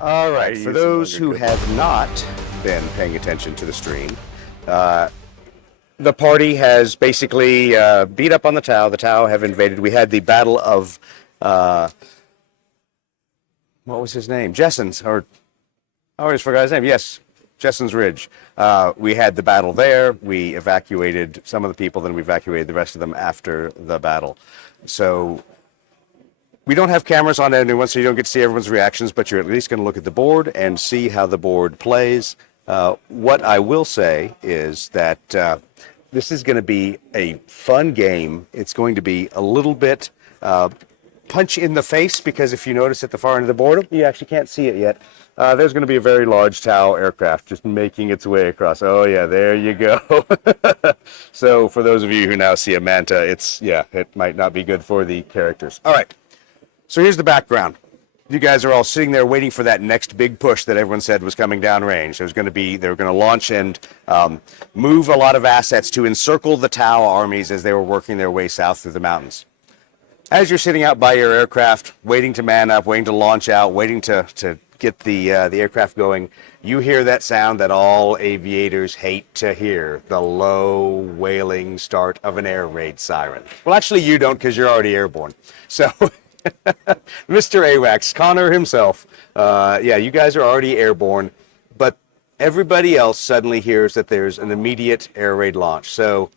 All right, for those who have not been paying attention to the stream, the party has basically beat up on the Tau. The Tau have invaded. We had the Battle of, what was his name? Jessens, or I always forgot his name. Yes, Jessens Ridge. We had the battle there. We evacuated some of the people, then we evacuated the rest of them after the battle. So we don't have cameras on anyone, so you don't get to see everyone's reactions, but you're at least going to look at the board and see how the board plays. What I will say is that this is going to be a fun game. It's going to be a little bit punch in the face, because if you notice at the far end of the board, you actually can't see it yet. There's going to be a very large Tau aircraft just making its way across. Oh yeah, there you go. So for those of you who now see a Manta, it might not be good for the characters. All right. So here's the background. You guys are all sitting there waiting for that next big push that everyone said was coming downrange. They were going to launch and move a lot of assets to encircle the Tau armies as they were working their way south through the mountains. As you're sitting out by your aircraft, waiting to man up, waiting to launch out, waiting to get the aircraft going, you hear that sound that all aviators hate to hear, the low wailing start of an air raid siren. Well, actually you don't, because you're already airborne. So Mr. AWACS, Connor himself, you guys are already airborne, but everybody else suddenly hears that there's an immediate air raid launch. So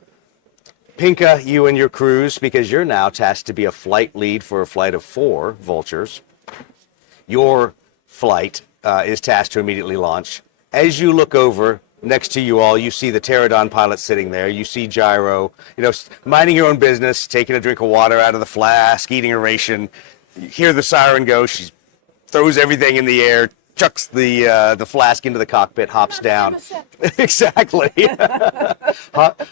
Pinka, you and your crews, because you're now tasked to be a flight lead for a flight of 4 Vultures, your flight is tasked to immediately launch. As you look over next to you all, you see the Pterodon pilot sitting there. You see Gyro, minding your own business, taking a drink of water out of the flask, eating a ration. You hear the siren go. She throws everything in the air, chucks the flask into the cockpit, hops down. Exactly.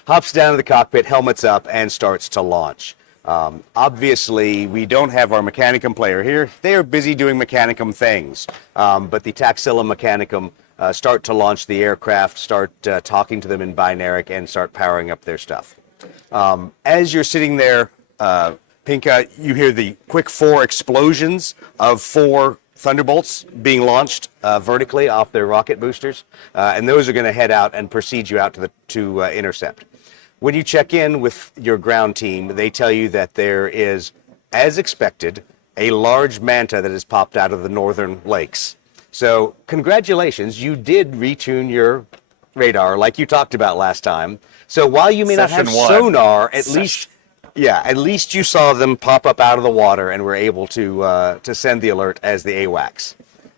Hops down to the cockpit, helmets up, and starts to launch. Obviously, we don't have our Mechanicum player here. They are busy doing Mechanicum things. But the Taxila Mechanicum start to launch the aircraft, start talking to them in binaric, and start powering up their stuff. As you're sitting there, Pinka, you hear the quick 4 explosions of 4 Thunderbolts being launched vertically off their rocket boosters, and those are going to head out and precede you out to intercept. When you check in with your ground team, they tell you that there is, as expected, a large Manta that has popped out of the northern lakes. So congratulations, you did retune your radar like you talked about last time. So while you may not have sonar, at least you saw them pop up out of the water and were able to send the alert as the AWACS.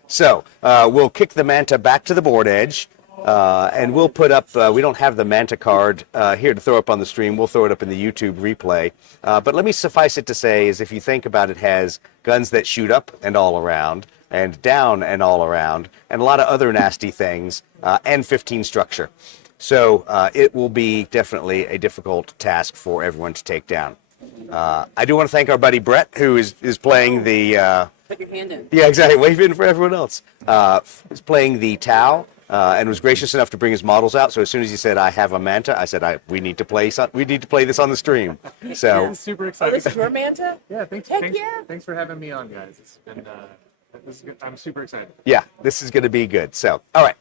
So we'll kick the Manta back to the board edge. And we'll put up, we don't have the Manta card here to throw up on the stream. We'll throw it up in the YouTube replay. But let me suffice it to say is if you think about it, has guns that shoot up and all around, and down and all around, and a lot of other nasty things, and 15 structure. So it will be definitely a difficult task for everyone to take down. I do want to thank our buddy Brett, who is playing the... Put your hand in. Yeah, exactly. Wave in for everyone else. Is playing the Tau. And was gracious enough to bring his models out. So as soon as he said, "I have a Manta," I said, "We need to play this on the stream." So super excited. This is your Manta? Yeah, thanks for having me on, guys. It's been this is good. I'm super excited. Yeah, this is going to be good. So all right,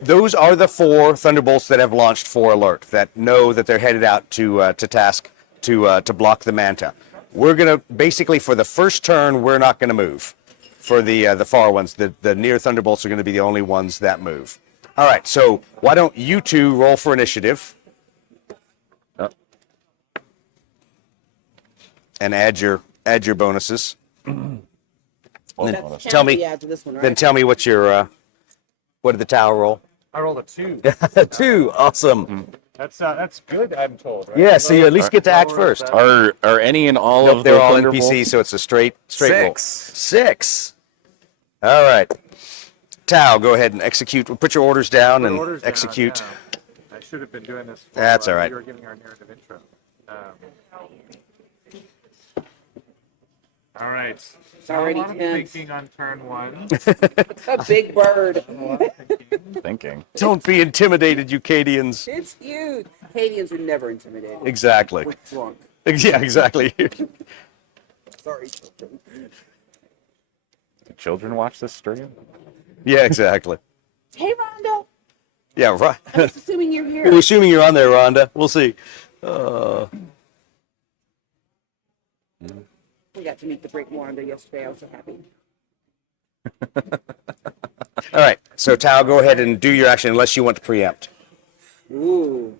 those are the 4 Thunderbolts that have launched 4 alert that know that they're headed out to task to block the Manta. We're gonna basically, for the first turn, we're not going to move. For the far ones, the near Thunderbolts are going to be the only ones that move. All right, so why don't you 2 roll for initiative and add your bonuses. Tell me what your what did the Tau roll? I rolled a 2. 2, awesome. That's good, I'm told. Right? Yeah, so you at least get to act first. Are any and all of they're the all Thunderbolts? NPC, so it's a straight roll. 6. 6. All right. Tau, go ahead and execute. Put your orders down and execute. I should have been doing this. That's all right. We were giving our narrative intro. All right. It's already a lot of tense. thinking on turn 1. It's a big bird. A lot of Thinking. Don't be intimidated, you Cadians. It's huge. Canadians are never intimidated. Exactly. We're drunk. Yeah, exactly. Sorry, children. children watch this stream? Yeah, exactly. Hey, Rhonda. Yeah, right. I'm just assuming you're here. We're assuming you're on there, Rhonda. We'll see. We got to meet the Break Wanda yesterday. I was so happy. All right. So, Tao, go ahead and do your action unless you want to preempt. Ooh.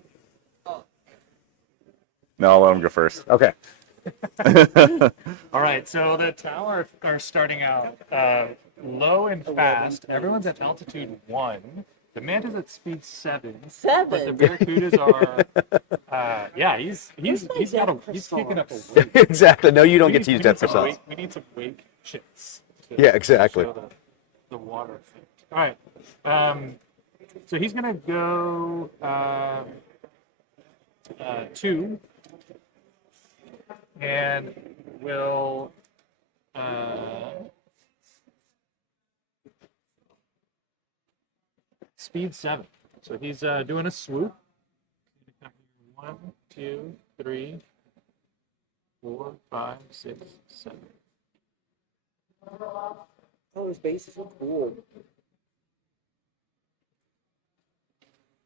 No, I'll let him go first. Okay. All right, so the tower are starting out low and fast. Everyone's at altitude 1. The Manta's at speed 7. But the 7. Barracudas are, yeah, he's kicking up a weight. Exactly. No, you don't We get need- to use we that need for some sauce. weight- We need some wake chits. Yeah, exactly. Show the water effect. All right. So he's gonna go 2, and will speed 7. So he's doing a swoop. 1, 2, 3, 4, 5, 6, 7. Oh, those bases are cool.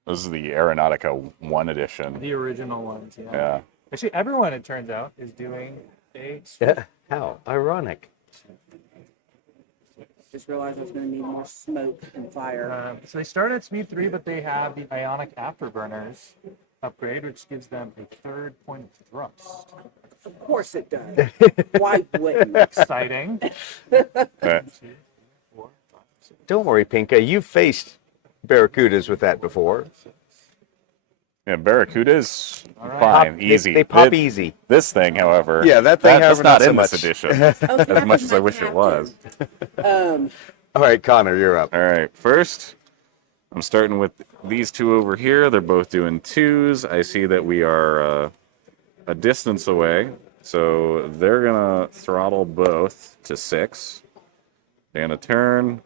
This is the Aeronautica 1 edition. The original ones, yeah. Yeah. Actually, everyone, it turns out, is doing a Yeah. How ironic. Just realized I was going to need more smoke and fire. So they start at speed 3, but they have the ionic afterburners upgrade, which gives them a 3rd point of thrust. Of course it does. Why wouldn't it? Exciting. Uh, 4, 5, 6. Don't worry, Pinka. You've faced barracudas with that before. Yeah, Barracuda's right. fine, Pop- easy. They pop easy. This thing, however, Yeah, that thing, that's however, not not so in much. this edition. as much as I wish it was. All right, Connor, you're up. All right, first, I'm starting with these two over here. They're both doing 2s. I see that we are a distance away, so they're gonna throttle both to 6. They're gonna turn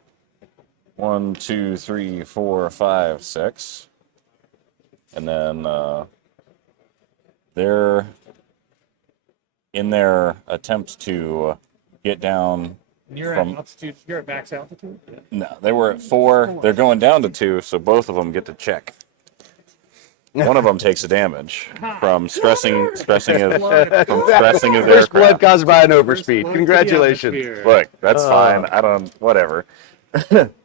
1, 2, 3, 4, 5, 6, and then they're in their attempt to get down. You're From- at altitude. You're at max altitude. No, they were at 4. They're going down to 2, so both of them get to check. One of them takes a damage from stressing his First aircraft. blood caused by an First overspeed. blood to the Congratulations. atmosphere. Look, that's fine. I don't. Whatever.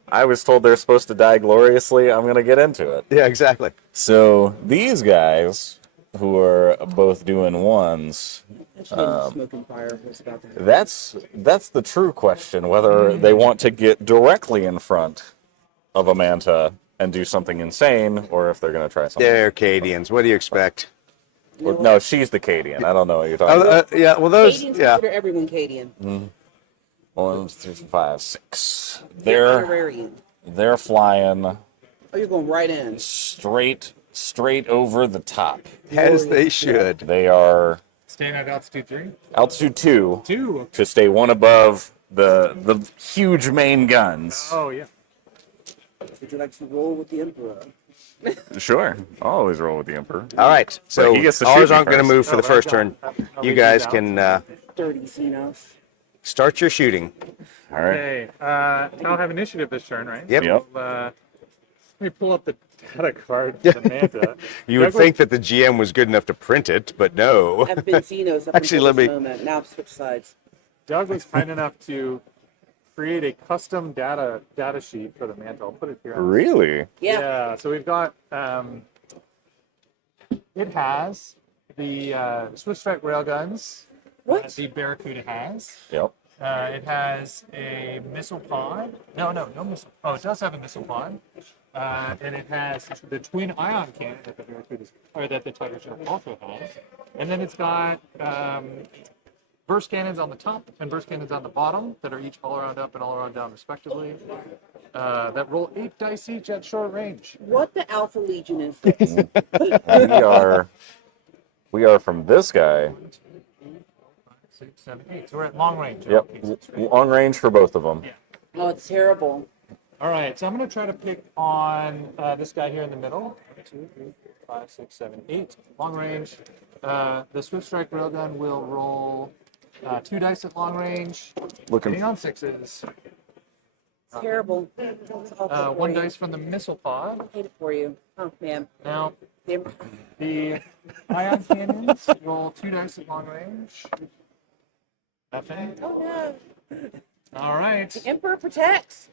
I was told they're supposed to die gloriously. I'm gonna get into it. Yeah, exactly. So these guys, who are both doing 1s, Smoke and fire was about to happen. that's the true question: whether they want to get directly in front of a manta and do something insane, or if they're gonna try something. They're Cadians. What do you expect? Well, no, she's the Cadian. I don't know what you're talking Oh, about. yeah, well, those, Cadians yeah. consider everyone Cadian. 1, 2, 5, 6. They're They're honorarian. they're flying Oh, you're going right in. straight over the top. As they should. They are Staying at altitude 3. altitude 2 2. to stay one above the huge main guns. Oh yeah. Would you like to roll with the Emperor? Sure, I'll always roll with the Emperor. All right, so he gets to ours shoot me aren't going to first. move for the Oh, first I'll- turn. I'll You leave guys these can Dirty Xenos. start your shooting. All right. Okay. I'll have initiative this turn, right? Yep. Yep. Let me pull up the data card for the Manta. You would Douglas- think that the GM was good enough to print it, but no. I've been Xenos up Actually, until let this me- moment. Now I've switched sides. Doug was kind enough to create a custom data sheet for the Manta. I'll put it here. Really? Yeah. So we've got. It has the Swift Strike railguns. What? The Barracuda has. Yep. It has a missile pod. No missile. Oh, it does have a missile pod. And it has the twin ion cannon that the Barracuda, or that the Tiger Shell also has. And then it's got burst cannons on the top and burst cannons on the bottom that are each all around up and all around down respectively. That roll 8 dice each at short range. What the Alpha Legion is this? We are from this guy. 6, 7, 8. So we're at long range. Yep. Okay, so it's great. Long range for both of them. Yeah. Oh, it's terrible. All right, so I'm going to try to pick on this guy here in the middle. 1, 2, 3, 4, 5, 6, 7, 8. Long range. The Swift Strike railgun will roll 2 dice at long range. Looking Hitting on 6s. It's terrible. It's awful for One you. dice from the missile pod. I hate it for you. Oh man. Now, The the ion cannons roll 2 dice at long range. Nothing. Oh no. All right. The Emperor protects.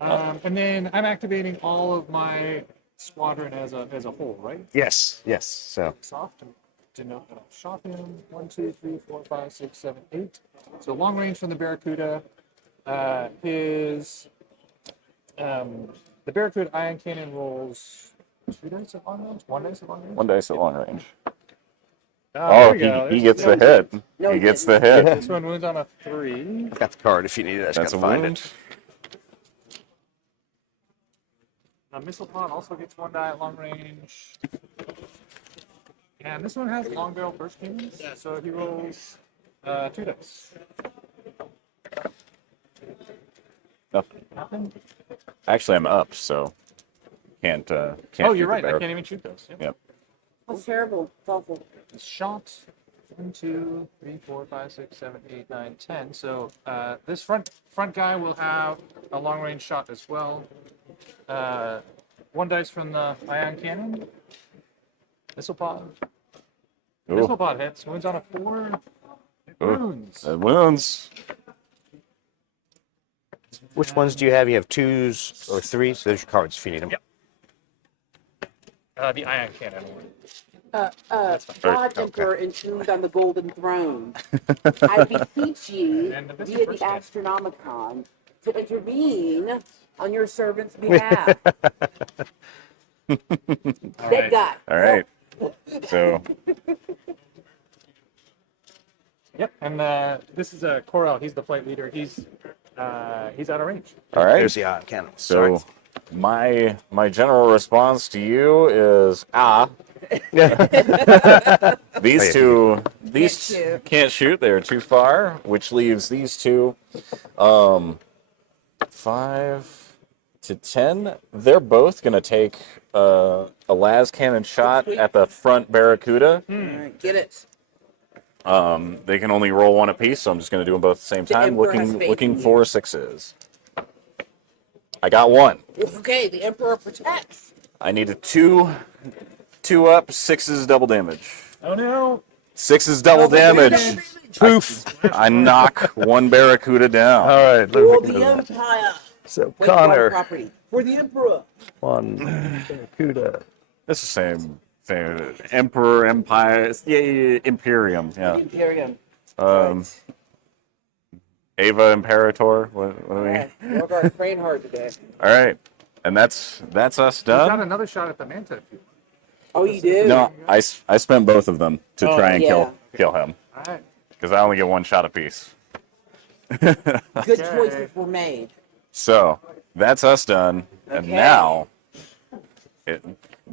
And then I'm activating all of my squadron as a whole, right? Yes, yes. So Soft to denote that I've shot him. 1, 2, 3, 4, 5, 6, 7, 8. So long range from the Barracuda. The Barracuda ion cannon rolls 2 dice at long range, 1 dice at long range. 1 dice at long range. There Oh, we go. he There's gets the hit. No, He he gets the didn't. hit. This one wounds on a 3. I've got the card if you need it. I just That's a gotta find wound. it. The missile pod also gets 1 die at long range. And this one has long barrel burst cannons, so he rolls 2 dice. Nothing. Nothing. Actually, I'm up, so can't. Can't Oh, shoot you're the right. I barrel. can't even shoot those. Yep. Yep. That's terrible. It's awful. Shot 1, 2, 3, 4, 5, 6, 7, 8, 9, 10. So this front guy will have a long range shot as well. 1 dice from the ion cannon. Missile pod. Ooh, Missile pod hits. Wounds on a 4. It Ooh. wounds. it wounds. Which ones do you have? You have 2s or 3s. There's your cards if you need them. Yep. The ion cannon one. God Emperor entombed on the golden throne. I beseech you, And the via Mr. the First Astronomicon, to intervene on your servant's behalf. All Dead right. guy. All right. So Yep. And this is Coil. He's the flight leader. He's out of range. all right. There's the ion cannon. So my general response to you is these two can't shoot. They're too far, which leaves these two 5 to 10. They're both gonna take a las cannon shot at the front Barracuda. All right, get it. They can only roll 1 apiece, so I'm just gonna do them both at the same time. Emperor has faith Looking in you. for 6s. I got 1. Okay, the Emperor protects. I need a 2 up, 6s double damage. Oh no! 6s double damage. Poof. I knock 1 Barracuda down. All right. For the Empire. So Wait, water Connor, property. For the Emperor. 1 Barracuda. It's the same thing. Emperor, Empire, yeah, Imperium. Yeah. Imperium. Ava Imperator. What do we? Alright, we're going to train hard today. All right, and that's us He's got done. another shot at the Manta. Oh, you do? No, I spent both of them to Oh, try and yeah. kill him All right. because I only get 1 shot apiece. Good choices were made. So that's us done, and Okay. now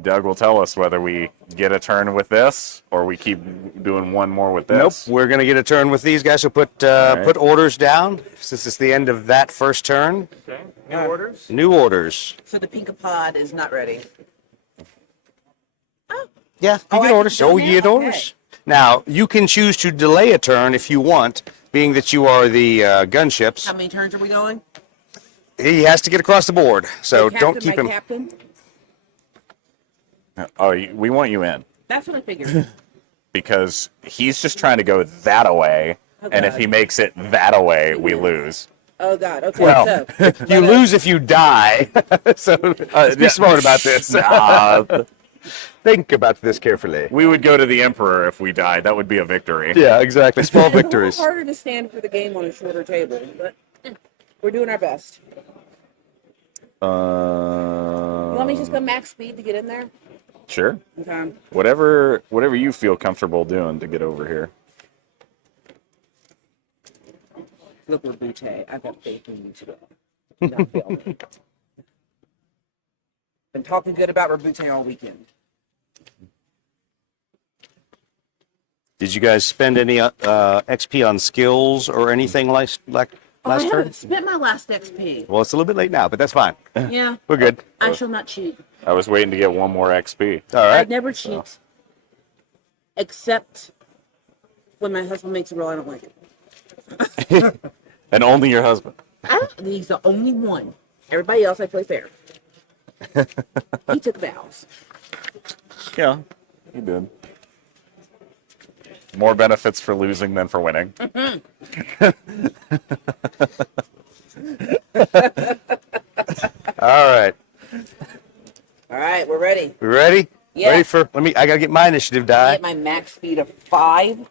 Doug will tell us whether we get a turn with this or we keep doing 1 more with Nope. this. We're gonna get a turn with these guys. So put right. put orders down. Since it's the end of that first turn. Okay. New orders. New orders. So the Pinkapod is not ready. Yeah, you Oh, I get can orders. go Oh, you now? get orders. Now you can choose to delay a turn if you want, being that you are the gunships. How many turns are we going? He has to get across the board, so Captain, don't keep my him. Captain? Oh, we want you in That's what I figured. because he's just trying to go that away, and if God. he makes it that away, we lose. Oh, God. Okay, Well, so. You lose if you die. So be smart about this. Nah, Think about this carefully. we would go to the Emperor if we died. That would be a victory. Yeah, exactly. Small It's a victories. little harder to stand for the game on a shorter table, but we're doing our best. You want me to just go max speed to get in there? Sure. Okay. Whatever you feel comfortable doing to get over here. Look, Rabute, I've got faith in you today. Do not fail me. Been talking good about Rabute all weekend. Did you guys spend any XP on skills or anything last I turn? haven't spent my last XP. Well, it's a little bit late now, but that's fine. Yeah, We're good. I shall not cheat. I was waiting to get 1 more XP. All I right. never cheat, except when my husband makes a roll I don't like it. And only your husband. He's the only one. Everybody else I play fair. He took vows. Yeah, he did. More benefits for losing than for winning. All right. All right, we're ready. We ready? Yeah. Ready for, I gotta get my initiative die. Get my max speed of 5.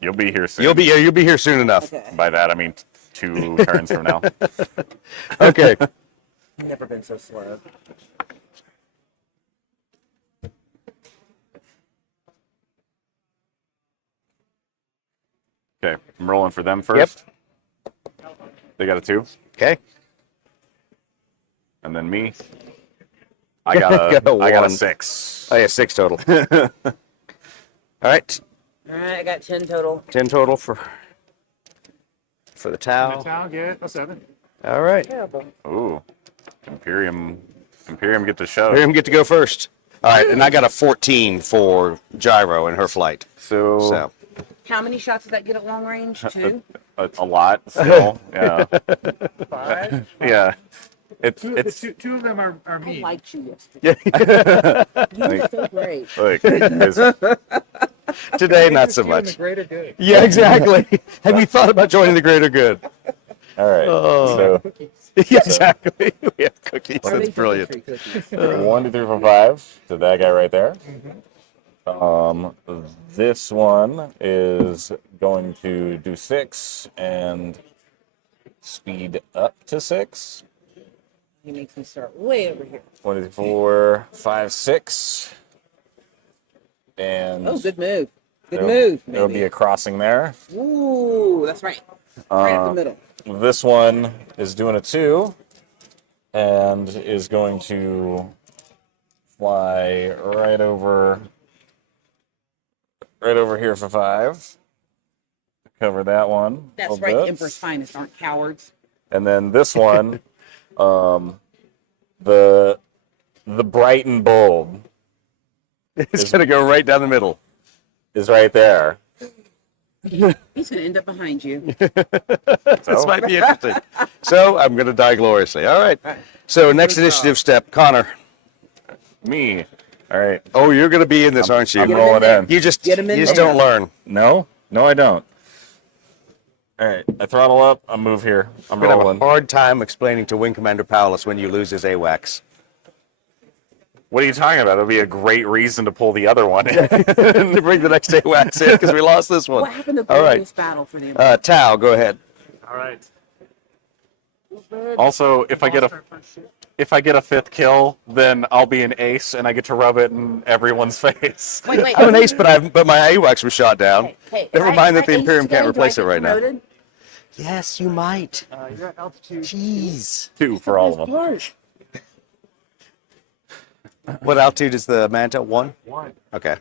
You'll be here soon. You'll be here soon enough. Okay. By that, I mean 2 turns from now. Okay. Never been so slow. Okay, I'm rolling for them first. They got a 2. Okay. And then me. I got a 1. 6. Oh yeah, 6 total. All right. All right, I got 10 total. 10 total for the towel. Now get a 7. All right. Terrible. Ooh, Imperium get to show. Miriam get to go first. All right, and I got a 14 for Gyro in her flight. So How many shots does that get at long range? 2? A lot still. Yeah. 5. Yeah. Two of them are I me. liked you yesterday. You're so great. Like, it's- today, not so Two in the much. greater good. Yeah, exactly. Have you thought about joining the greater good? all right. Oh. Yeah, exactly. We have cookies. Are they That's brilliant. tree cookies? So 1, 2, 3, 4, 5 to that guy right there. This one is going to do 6 and speed up to 6. He makes me start way over here. 1, 2, 3, 4, 5, 6. And Oh, good move. Good there'll- move. There'll be Maybe. a crossing there. Ooh, that's right. Right up the middle. This one is doing a 2 and is going to fly right over here for 5. Cover that one. a That's little right. bit. The Emperor's finest aren't cowards. And then this one, the Brighton bulb It's going to go right down the middle. is right there. He's going to end up behind you. This might be interesting. So I'm going to die gloriously. All right. So next initiative step, Connor. Me. All right. Oh, you're going to be in this, aren't you? I'm rolling in. You just Get him in there. don't learn. No, I don't. All right. I throttle up. I move here. I'm We're going to have rolling. a hard time explaining to Wing Commander Paulus when you lose his AWACS. What are you talking about? That'll be a great reason to pull the other one in. To bring the next AWACS in because we lost this one. What happened to the All right. previous battle for the Emperor? Tao, go ahead. All right. Also, if I get a 5th kill, then I'll be an ace and I get to rub it in everyone's face. Wait. I'm an ace, but my AWACS was shot down. Hey, Never if mind I that the ace Imperium today, can't do I replace it get right now. promoted? Yes, you might. You're at altitude. Jeez. 2 for all of them. Harsh. What altitude is the Manta? 1? 1. Okay.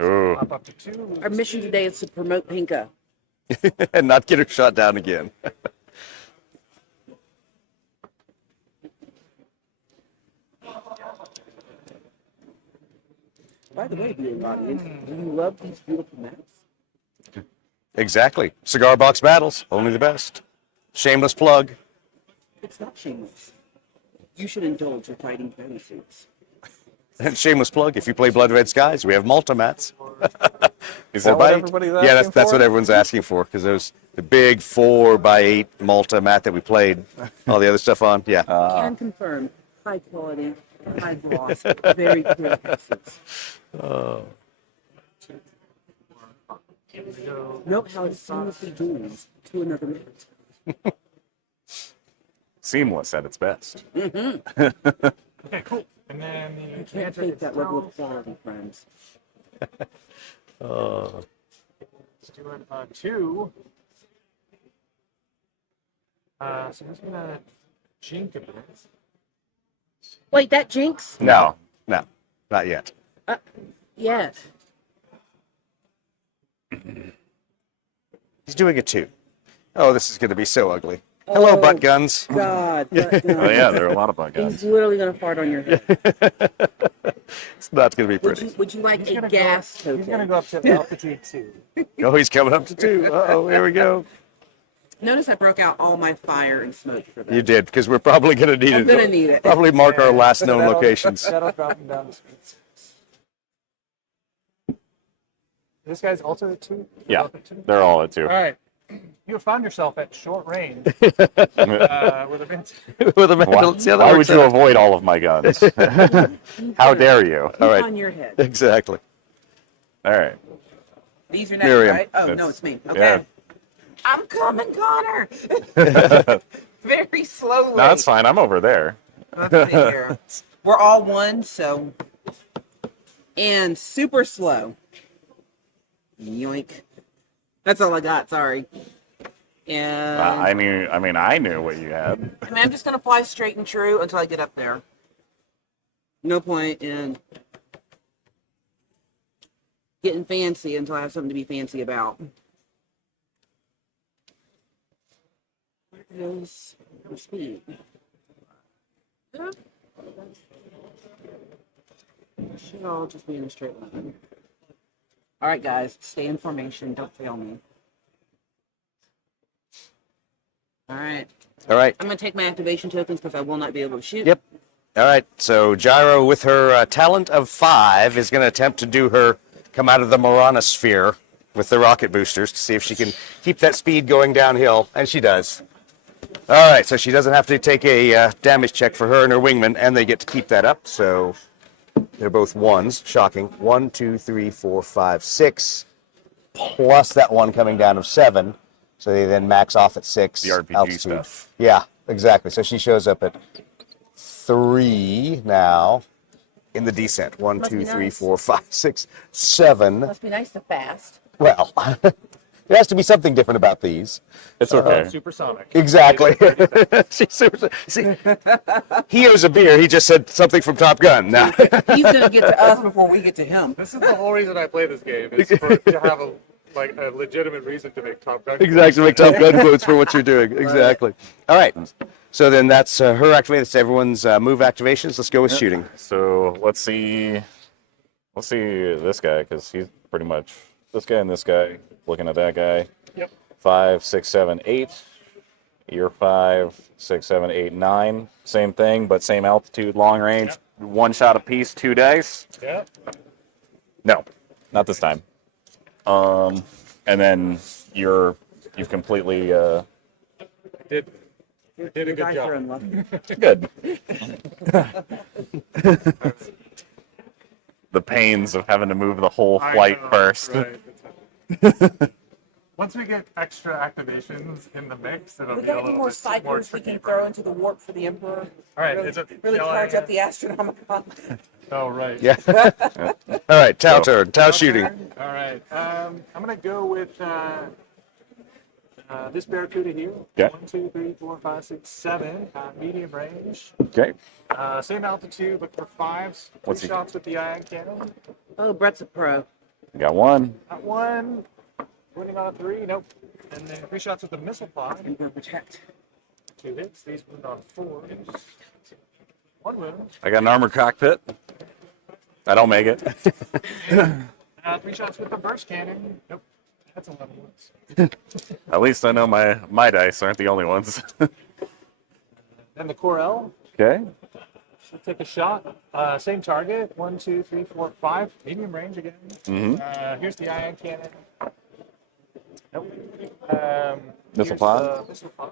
Ooh. Up to 2. Our mission today is to promote Pinka. And not get her shot down again. By the way, viewing audience, do you love these beautiful maps? Exactly. Cigar box battles, only the best. Shameless plug. It's not shameless. You should indulge in fighting fantasies. And shameless plug, if you play Blood Red Skies, we have multi-mats. Is that what everybody's asking Yeah, that's for? what everyone's asking for, because there's the big 4x8 multi-mat that we played all the other stuff on. Yeah. Can confirm high quality, high gloss, very clear pieces. Note how it seamlessly joins to another mat. Seamless at its best. Okay, cool. And then the Can't Panther take that level itself of quality, friends. is doing 2. So he's gonna jink a bit. Wait, that jinx? No, not yet. Yes. He's doing it too. Oh, this is going to be so ugly. Hello, Oh, butt guns. God. Oh yeah, there are a lot of butt guns. He's literally gonna fart on your head. It's not going to be Would pretty. you like He's a gonna gas go. He's gonna token? go up to altitude 2. Oh, he's coming up to 2. Uh-oh, here we go. Notice I broke out all my fire and smoke for that. You did, because we're probably going to need I'm it. gonna need it. Probably mark our last known That'll- locations. That'll drop him down to speed 6. This guy's also at 2? Yeah, Up at 2? they're all at 2. All right. You have found yourself at short range with a mantis. With a mantle. Let's see how that Why would works you out. avoid all of my guns? How dare you? All right. On your head. Exactly. All right. These are next, Miriam. right? Oh, no, That's- it's me. Okay. yeah. I'm coming, Connor. Very slowly. No, that's fine. I'm over there. Let's see here. We're all one, so. And super slow. Yoink. That's all I got. Sorry. And I knew what you had. I'm just gonna fly straight and true until I get up there. No point in getting fancy until I have something to be fancy about. Where is the speed? Should all just be in a straight line. All right, guys, stay in formation. Don't fail me. All right. All right. I'm going to take my activation tokens because I will not be able to shoot. Yep. All right. So Gyro, with her talent of 5, is going to attempt to do her come out of the Marauder sphere with the rocket boosters to see if she can keep that speed going downhill, and she does. All right. So she doesn't have to take a damage check for her and her wingman, and they get to keep that up. So they're both 1s. Shocking. 1, 2, 3, 4, 5, 6, plus that one coming down of 7. So they then max off at 6. The RPG altitude. stuff. Yeah, exactly. So she shows up at 3 now in the descent. 1, Must 2, be 3, nice. 4, 5, 6, 7. Must be nice to fast. Well, there has to be something different about these. It's okay. Supersonic. Exactly. She's super. See, he owes a beer. He just said something from Top Gun. Now, He's going to get to us before we get to him. This is the whole reason I play this game. Is to have a legitimate reason to make Top Gun. exactly. Make Top Gun quotes for what you're doing. Exactly. All right. So then that's her activation. That's everyone's move activations. Let's go with shooting. So let's see this guy, because he's pretty much this guy and this guy. Looking at that guy. Yep. 5, 6, 7, 8. You're 5, 6, 7, 8, 9. Same thing, but same altitude, long range. Yep. 1 shot apiece, 2 dice. Yeah. No, not this time. And then you've completely Did a good Guys are job. unlucky. good. The pains of having to move the whole I flight know, first. right. Once we get extra activations in the mix, it'll We be a got little any more bit cycles we tricky can for throw me. into the warp for the Emperor? All right, Really, is it really yelling charge at- up the Astronomicon. Oh, right. Yeah. All right. Tau turn. Tau shooting. All right. I'm gonna go with this Barracuda here. Okay. 1, 2, 3, 4, 5, 6, 7. Medium range. Okay. Same altitude, but for 5s. What's Two he- shots with the ion cannon. Oh, Brett's a pro. Got 1. Not 1. Winning on a 3. Nope. And then 3 shots with the missile pod. Emperor protect. 2 hits. These wound on 4. 1 wound. I got an armor cockpit. I don't make it. 3 shots with the burst cannon. Nope. That's 11 wounds. At least I know my dice aren't the only ones. Then the Coil. Okay. Should take a shot. Same target. 1, 2, 3, 4, 5. Medium range again. Mm-hmm. Here's the ion cannon. Nope. Missile Here's pod? the missile pod.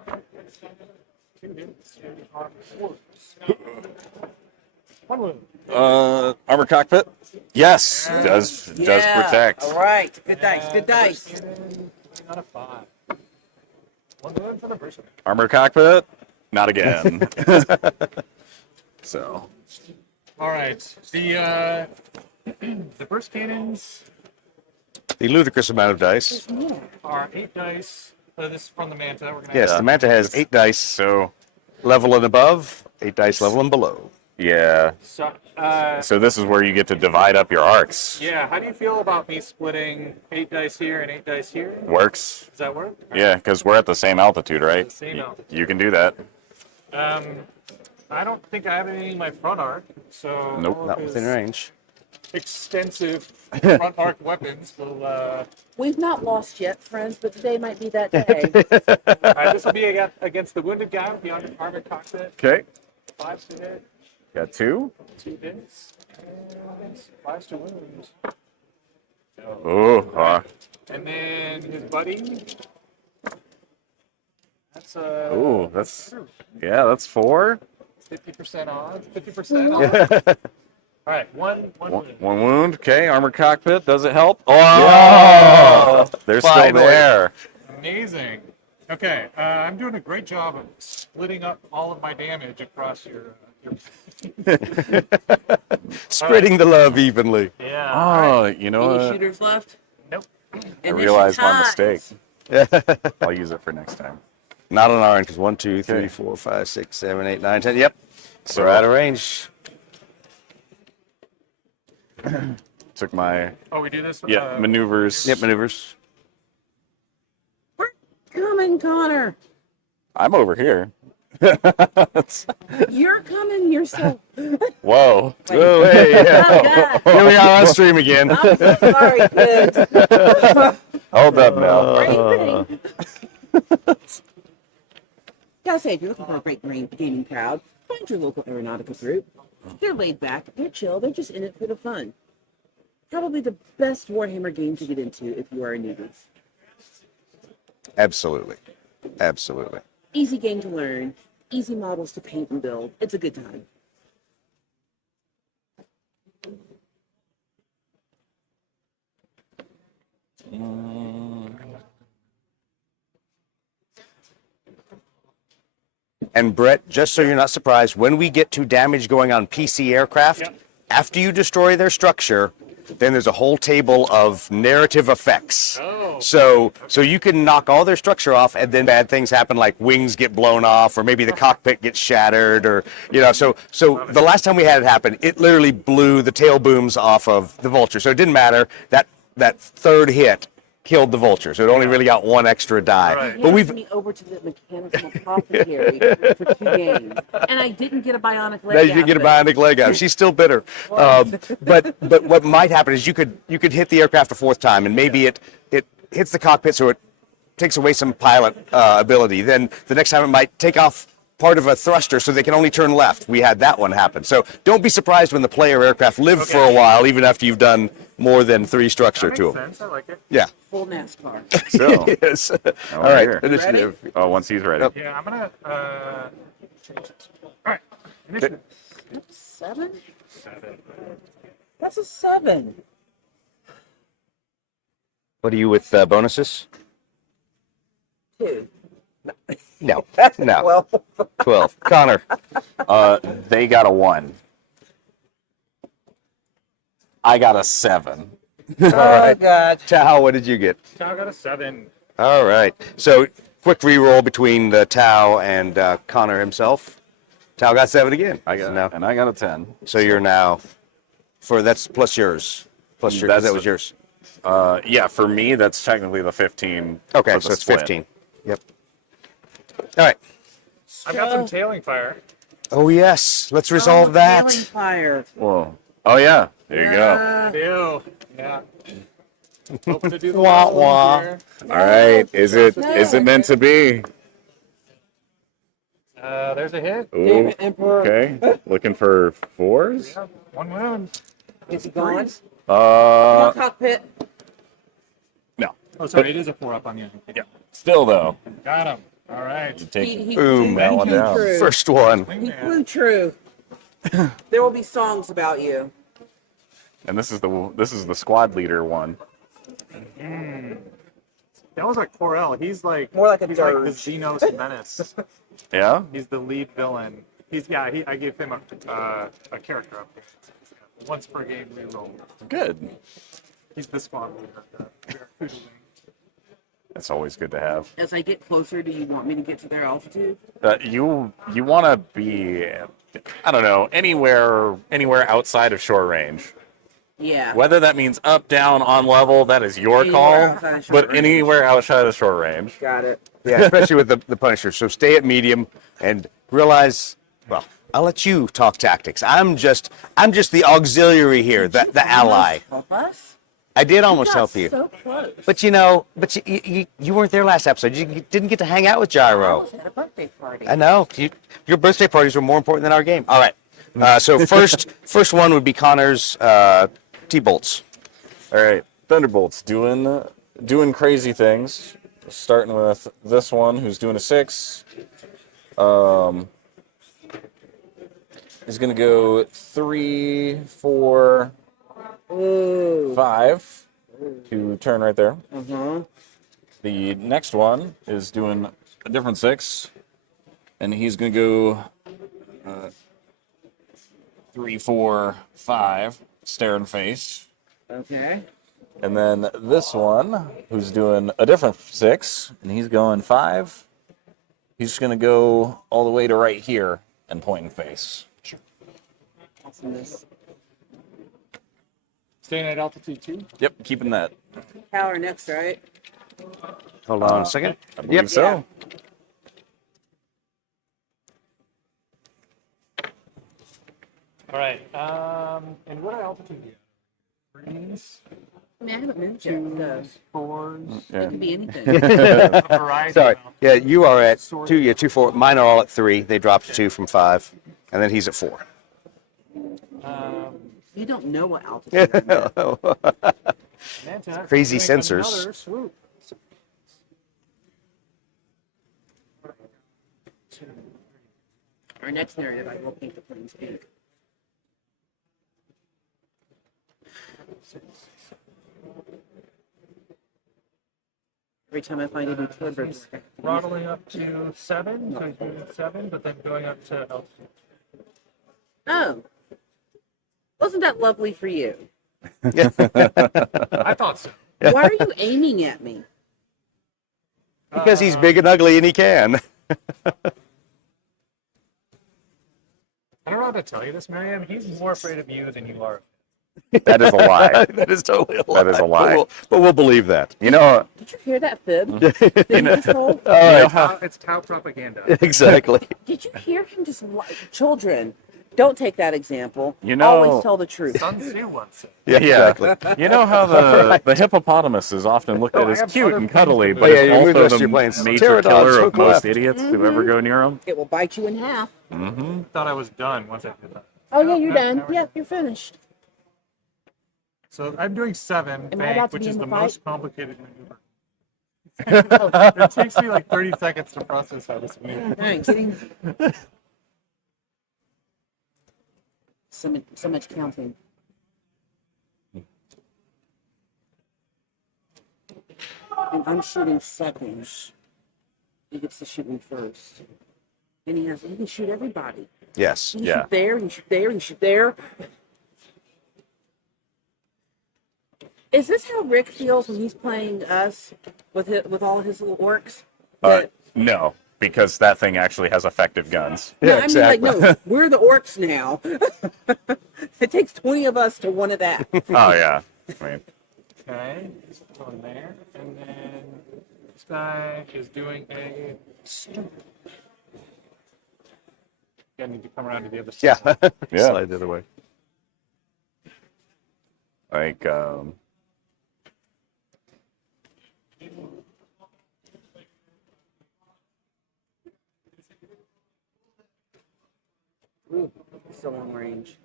2 hits. 2 on 4s. 1 wound. Armor cockpit. Yes. Does protect. All right. Good dice. Good dice. Winning on a 5. 1 wound for the burst. Armor cockpit. Not again. So. All right. The burst cannons The ludicrous amount of dice. are 8 dice. This is from the Manta. We're gonna Yes, the Manta has 8 dice. So Level and above. 8 dice level and below. yeah. So this is where you get to divide up your arcs. Yeah, how do you feel about me splitting 8 dice here and 8 dice here? Works. Does that work? Yeah, because we're at the same altitude, right? The same altitude. You can do that. I don't think I have anything in my front arc, so Nope. all of Not his within range. extensive front arc weapons will. We've not lost yet, friends, but today might be that day. This will be against the wounded guy with the armored cockpit. Okay. 5 to hit, Got 2. 2 hits, and 5 to wound. Oh. And then his buddy. That's Ooh, that's 4. 50% odds. 50% odds. All right, one wound. One wound. Okay, armored cockpit. Does it help? Oh, they're still Finally. there. Amazing. Okay, I'm doing a great job of splitting up all of my damage across your Spreading the love evenly. yeah. Oh, you know Any what? shooters left? Nope. I realized my mistake. I'll use it for next time. Not on our end, because 1, 2, 3, Okay. 4, 5, 6, 7, 8, 9, 10. Yep. So We're out of range. took my Oh, we do this. maneuvers. Yep, maneuvers. We're coming, Connor. I'm over here. You're coming yourself. Whoa. Oh, hey, yeah. Oh, God. Here we are on stream again. I'm so sorry, kids. Hold up now. Great thing. Gotta say, if you're looking for a great gaming crowd, find your local aeronautica group. They're laid back, they're chill, they're just in it for the fun. Probably the best Warhammer game to get into if you are a newbie. Absolutely. Absolutely. Easy game to learn, easy models to paint and build. It's a good time. And Brett, just so you're not surprised, when we get to damage going on PC aircraft, Yep. after you destroy their structure, then there's a whole table of narrative effects. Oh. So you can knock all their structure off, and then bad things happen, like wings get blown off, or maybe the cockpit gets shattered, or So the last time we had it happen, it literally blew the tail booms off of the vulture. So it didn't matter. That third hit killed the vulture. So it only really got one extra die. Right. But Handed we've me over to the mechanical apothecary for 2 games, and I didn't get a bionic leg. No, you out didn't get a of it. bionic leg out. She's still bitter. But what might happen is you could hit the aircraft a 4th time, and maybe it hits the cockpit, so it takes away some pilot ability. Then the next time it might take off part of a thruster, so they can only turn left. We had that one happen. So don't be surprised when the player aircraft live for a while, even after you've done more than 3 structure That to makes them. sense. I like it. Yeah. Full NASCAR. So, Yes. All over right. here. Initiative. Oh, once he's ready. Yep. Yeah, I'm gonna change this. All right. Initiative. 7? 7. That's a 7. What are you with bonuses? 2. No. No. Well, 12. Connor. They got a 1. I got a 7. oh God. Tao, what did you get? Now I got a 7. All right. So quick re-roll between the Tao and Connor himself. Tao got 7 again. I got now. and I got a 10. So you're now that's plus yours. Plus yours. 'Cause that was yours. Yeah, for me that's technically the 15. Okay, for the so it's split. 15. Yep. All right. I've got some tailing fire. Oh yes. Let's resolve that. Hailing fire. Whoa. Oh yeah. There you go. Ew. Yeah. Hoping to do the Wah, last wah. one here. All right. Is it meant to be? There's a hit. Ooh, Damn it, Emperor. okay. Looking for 4s. Yeah, 1 wound. Is he gone? Cockpit. No. Oh, sorry, it is a 4 up on you. Yeah. Still though. Got him. All right. He Boom. That one flew down. true. First one. He Wingman. flew true. There will be songs about you. And this is the squad leader one. That was like Coil. He's like More like a he's like the dirge. Xenos menace. Yeah. He's the lead villain. I gave him a character update. Once per game reroll. Good. He's the squad leader. The Barracuda wing. That's always good to have. As I get closer, do you want me to get to their altitude? You want to be, I don't know, anywhere outside of short range. Yeah. Whether that means up, down, on level, that is your Anywhere call. outside of short But range. anywhere outside of short range. Got it. Yeah, especially with the Punisher. So stay at medium and realize, well, I'll let you talk tactics. I'm just the auxiliary here, the ally. Help us? I did almost Got help you. so close. But you weren't there last episode. You didn't get to hang out with I Gyro. almost had a birthday party. I know. Your birthday parties were more important than our game. All right. So first one would be Connor's T-bolts. All right, Thunderbolt's doing crazy things. Starting with this one, who's doing a 6. He's gonna go 3, 4, Ooh. 5 to turn right there. Uh-huh. The next one is doing a different 6, and he's gonna go 3, 4, 5, stare and face. Okay. And then this one, who's doing a different 6, and he's going 5. He's just gonna go all the way to right here and point and face. Awesomeness. Staying at altitude 2. Yep, keeping that. Power next, right? Hold on a second. I believe so. Yeah. All right. And what altitude do you have? Threes, I mean, I haven't moved yet, so fours, it could be anything. a variety. Sorry. of altitudes. Yeah, you are at 2. Yeah, 2, 4. Mine are all at 3. They dropped to 2 from 5, and then he's at 4. You don't know what altitude I'm at. Manta Crazy doing sensors. another swoop. Our next narrative, I will paint the planes pink. Every time I find a new tour bird, Throttling up to 7, so he's moving 7, but then going up to altitude. oh, wasn't that lovely for you? I thought so. Why are you aiming at me? Because he's big and ugly and he can. I don't know how to tell you this, Miriam. He's more afraid of you than you are. That is a lie. That is totally a lie. That is a lie. But we'll believe that. You know, Did you hear that fib? Did you just hold? It's Tau propaganda. Exactly. Did you hear him just? Children, don't take that example. You know- Always tell the truth. Sun Tzu once said. Yeah, exactly. you know how the hippopotamus is often looked at I as have cute other and planes cuddly, to do. but Oh, yeah, it's you moved the rest also of your the planes. major Pterodons, killer hook of most left. idiots who ever go near them. It will bite you in half. Thought I was done once I did that. Oh yeah, you're no, done. no, we're Yeah, done. you're finished. So I'm doing 7, Am I bank, about to which be is in the the fight? most complicated maneuver. It takes me like 30 seconds to process how this moves. All right, getting so much counting. And I'm shooting seconds. He gets to shoot me first. And he can shoot everybody. Yes. You Yeah. shoot there, you shoot there, you shoot there. Is this how Rick feels when he's playing us with all his little orcs? That- No, because that thing actually has effective guns. no, Yeah, I mean, exactly. like, no, we're the orcs now. It takes 20 of us to one of that. Oh yeah. I mean, Okay, so going there, and then this guy is doing a stoop. I need to come around to the other side. Yeah. Yeah. Slide the other way. like Ooh, so long range.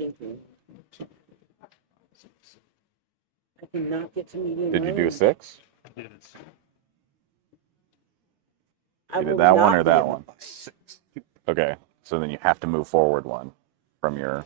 JP. I cannot get to medium did you do range. 6? I did it. I You did will that one not or be that able- one? Okay. So then you have to move forward one from your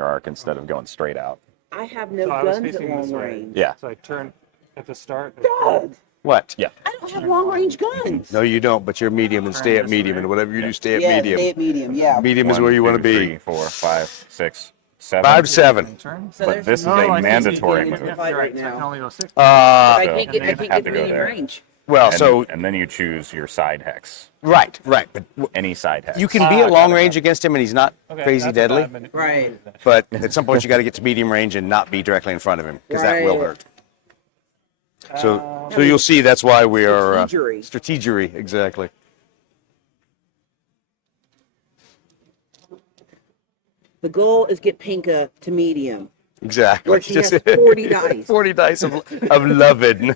arc instead of going straight out. I have no So I was guns at facing this long way. range. Yeah. So I turn at the start. Doug, What? Yeah. I don't have long range guns. No, you don't, but you're medium and stay at medium, and whatever you do, stay at Yeah, medium. stay at medium. Yeah. Medium is where you want to 1, 2, be. 3, 4, 5, 6, 7. 5 to 7. Turn. So But there's this is no a reason to mandatory get into the move. fight You're right right, so I can now. only go 6. I So can't get. I you can't have get to go medium there. range. Well, And, so and then you choose your side hex. right. But Any side hex. you can be at long range against him, and he's not Okay, crazy that's a deadly. bad Right. But at some point, you got to get to medium range and not be directly in front of him, because that will Right. hurt. So you'll see that's why we are Strategery. strategery, exactly. The goal is get Pinka to medium. Exactly. Where she has 40 dice. 40 dice of lovin'.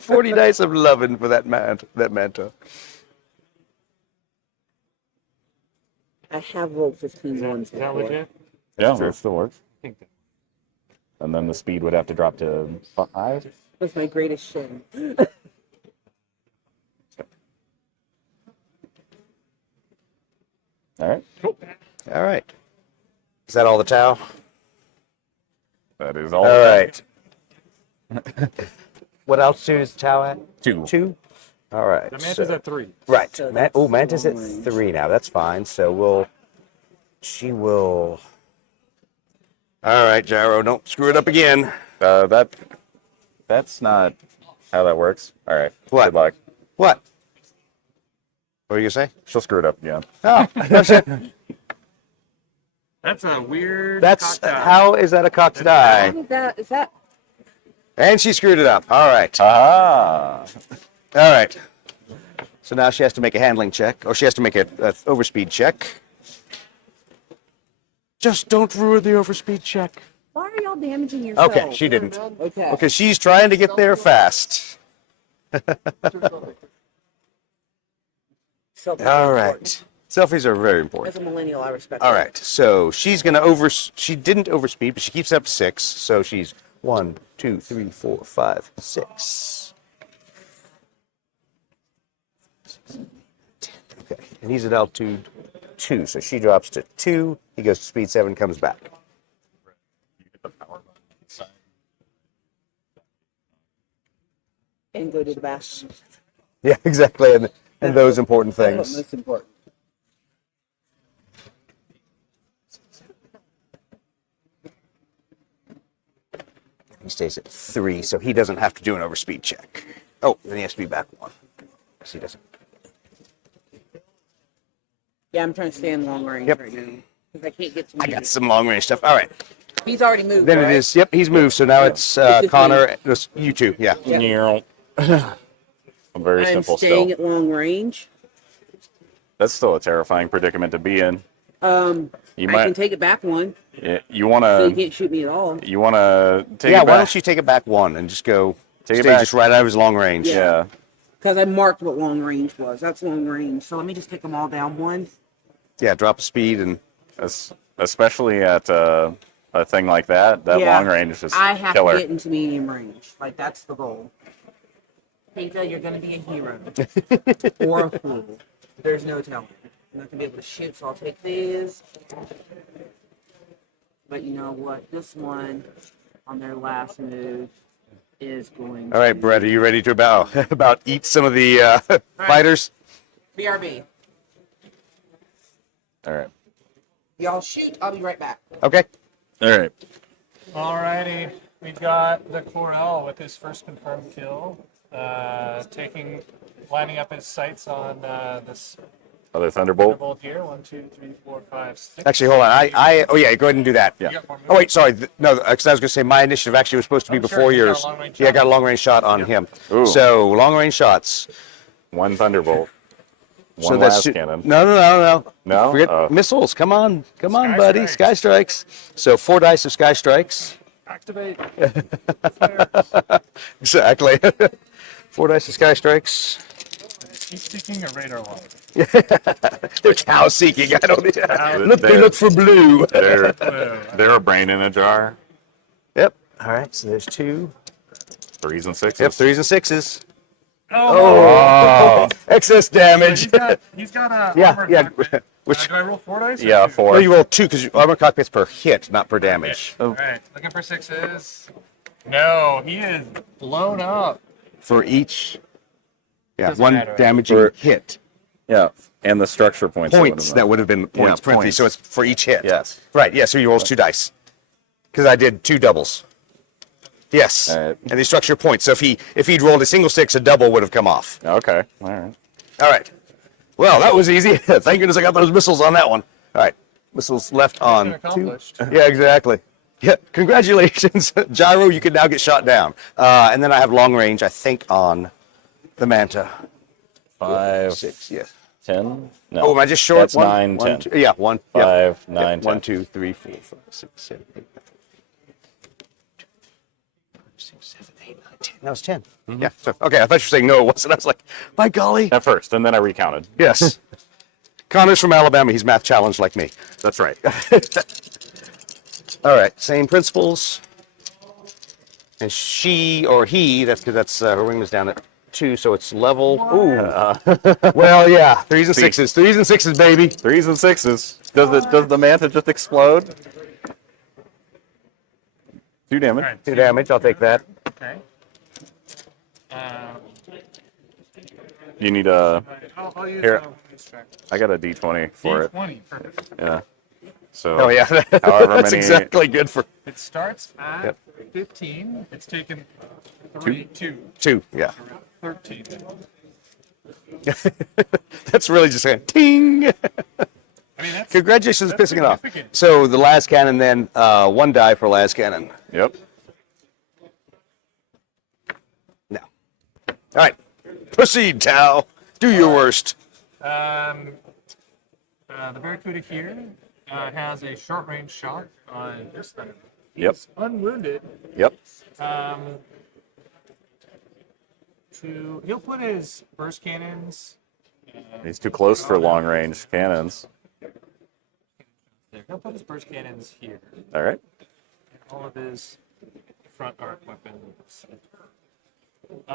40 dice of lovin' for that manta. I have rolled 15 ones Is that before. legit? Yeah, that still works. I think that. And then the speed would have to drop to 5. That's my greatest shame. All right. Cool. All right. Is that all the Tau? That is all. All right. What altitude is Tau at? 2. 2? All right. The manta's at 3. Right. So that's Manta's at long range. 3 now. That's fine. So she will. All right, Gyro. Don't screw it up again. That's not how that works. All right. What? Good luck. What? What are you gonna say? She'll screw it up again. Oh, that's it. That's a weird. That's cocktail. how is that a cock's die? Is that And she screwed it up. All right. Ah. All right. So now she has to make a handling check, or she has to make a overspeed check. Just don't ruin the overspeed check. why are y'all damaging yourself? Okay, she didn't. Okay. Okay, she's trying to get there fast. Selfies All are right. important. Selfies are very important. As a millennial, I respect All that. right. So she's gonna she didn't overspeed, but she keeps up 6. So she's 1, 2, 3, 4, 5, 6. Okay. And he's at altitude 2, so she drops to 2. He goes to speed 7, comes back. And go to the bathroom. Yeah, exactly. And those important That's what things. most important. He stays at 3, so he doesn't have to do an overspeed check. Oh, then he has to be back 1. Yes, he doesn't. Yeah, I'm trying to stay in long range Yep. right now. Because I can't get to I medium. got some long range stuff. All right. He's already moved, Then right? it is. Yep, he's moved. So now it's just Connor. It's you two. Yeah. I'm very I'm simple staying still. at long range. That's still a terrifying predicament to be in. You I might. can take it back 1, You want so you to. can't shoot me at all. You want to take Yeah. it Why back. don't you take it back 1 and just go Take it stay back. just right out of his long range? Yeah. Because I marked what long range was. That's long range. So let me just take them all down 1. Yeah. Drop the speed and. Especially at a thing like that. That Yeah. long range is just I have killer. to get into medium range. Like, that's the goal. Pinka, you're going to be a hero. Or a fool. There's no telling. I'm not going to be able to shoot, so I'll take these. But you know what? This one, on their last move, is going All right, to... Brett. Are you ready to about eat some of the fighters? BRB. All right. Y'all shoot. I'll be right back. Okay. All right. Alrighty, we've got the Coil with his first confirmed kill, lining up his sights on this Other Thunderbolt. bolt here. 1, 2, 3, 4, 5, 6. Actually, hold on. Oh yeah. Go ahead and do that. Yeah. You got more Oh wait, moves? sorry. No, because I was going to say my initiative actually was supposed to be Oh, sure, before you got a yours. long-range Yeah, I shot. got a long range shot on him. Ooh. So long range shots. 1 Thunderbolt. So One that's last cannon. No. No? Forget Oh. missiles. Come on, Sky buddy. strikes. Sky strikes. So 4 dice of sky strikes. Activate. Exactly. 4 dice of sky strikes. Heat seeking or radar wall? They're cow seeking. I don't. They They're- look for blue. They're a brain in a jar. Yep. All right. So there's 2. 3s and 6s. Yep. 3s and 6s. Oh, Excess damage. he's got a Yeah, armored yeah. cockpit. Which- Do I roll 4 dice? or Yeah, 2? 4. No, you roll 2 because armor cockpit's per hit, not per damage. All right, looking for 6s. No, he is blown up. For each. Yeah, Doesn't 1 matter. damaging For- hit. Yeah, and the structure points. Points that would have been Points, parentheses, so it's for each hit. Yes. Right. Yeah. So he rolls 2 dice. Because I did 2 doubles. Yes. All right. And they structure points. So if he'd rolled a single 6, a double would have come off. Okay. All right. All right. Well, that was easy. Thank goodness I got those missiles on that one. All right. Missiles left on Mission 2. accomplished. Yeah, exactly. Yeah, congratulations, Gyro. You can now get shot down. And then I have long range, I think, on the Manta. 5, 6, yes. 10. No. Oh, am I just short? That's 9, 10. 2, yeah, 1. 5, yeah. 9, 10. 1, 2, 3, 4, 5, 6, 7, 8, 6, 7, 8, 9, 10. That was 10. Yeah. So, okay, I thought you were saying no, it wasn't. I was like, by golly. At first, and then I recounted. Yes. Connor's from Alabama. He's math challenged like me. That's right. All right, same principles. And she or he, that's because that's her wing is down at 2, so it's level. Ooh. Well, yeah, 3s and 6s. 3s and 6s, baby. 3s and 6s. Does the Manta just explode? 2 damage. All right, 2 damage. I'll take that. Okay. You need a. I'll use Here. this track. I got a D20 for it. D20, perfect. Yeah. So. Oh yeah, However that's many. exactly good for It starts at Yep. 15. It's taken 2. 2. Yeah, 13. that's really just saying ting. I mean, that's Congratulations, that's pissing it off. significant. So the last cannon, then 1 die for last cannon. Yep. No. All right, proceed, Tao. Do your worst. The Barracuda here has a short range shot on this thing. Yep. He's unwounded. Yep. He'll put his burst cannons. He's too close for long range cannons. He'll put his burst cannons here. All right. All of his front arc weapons.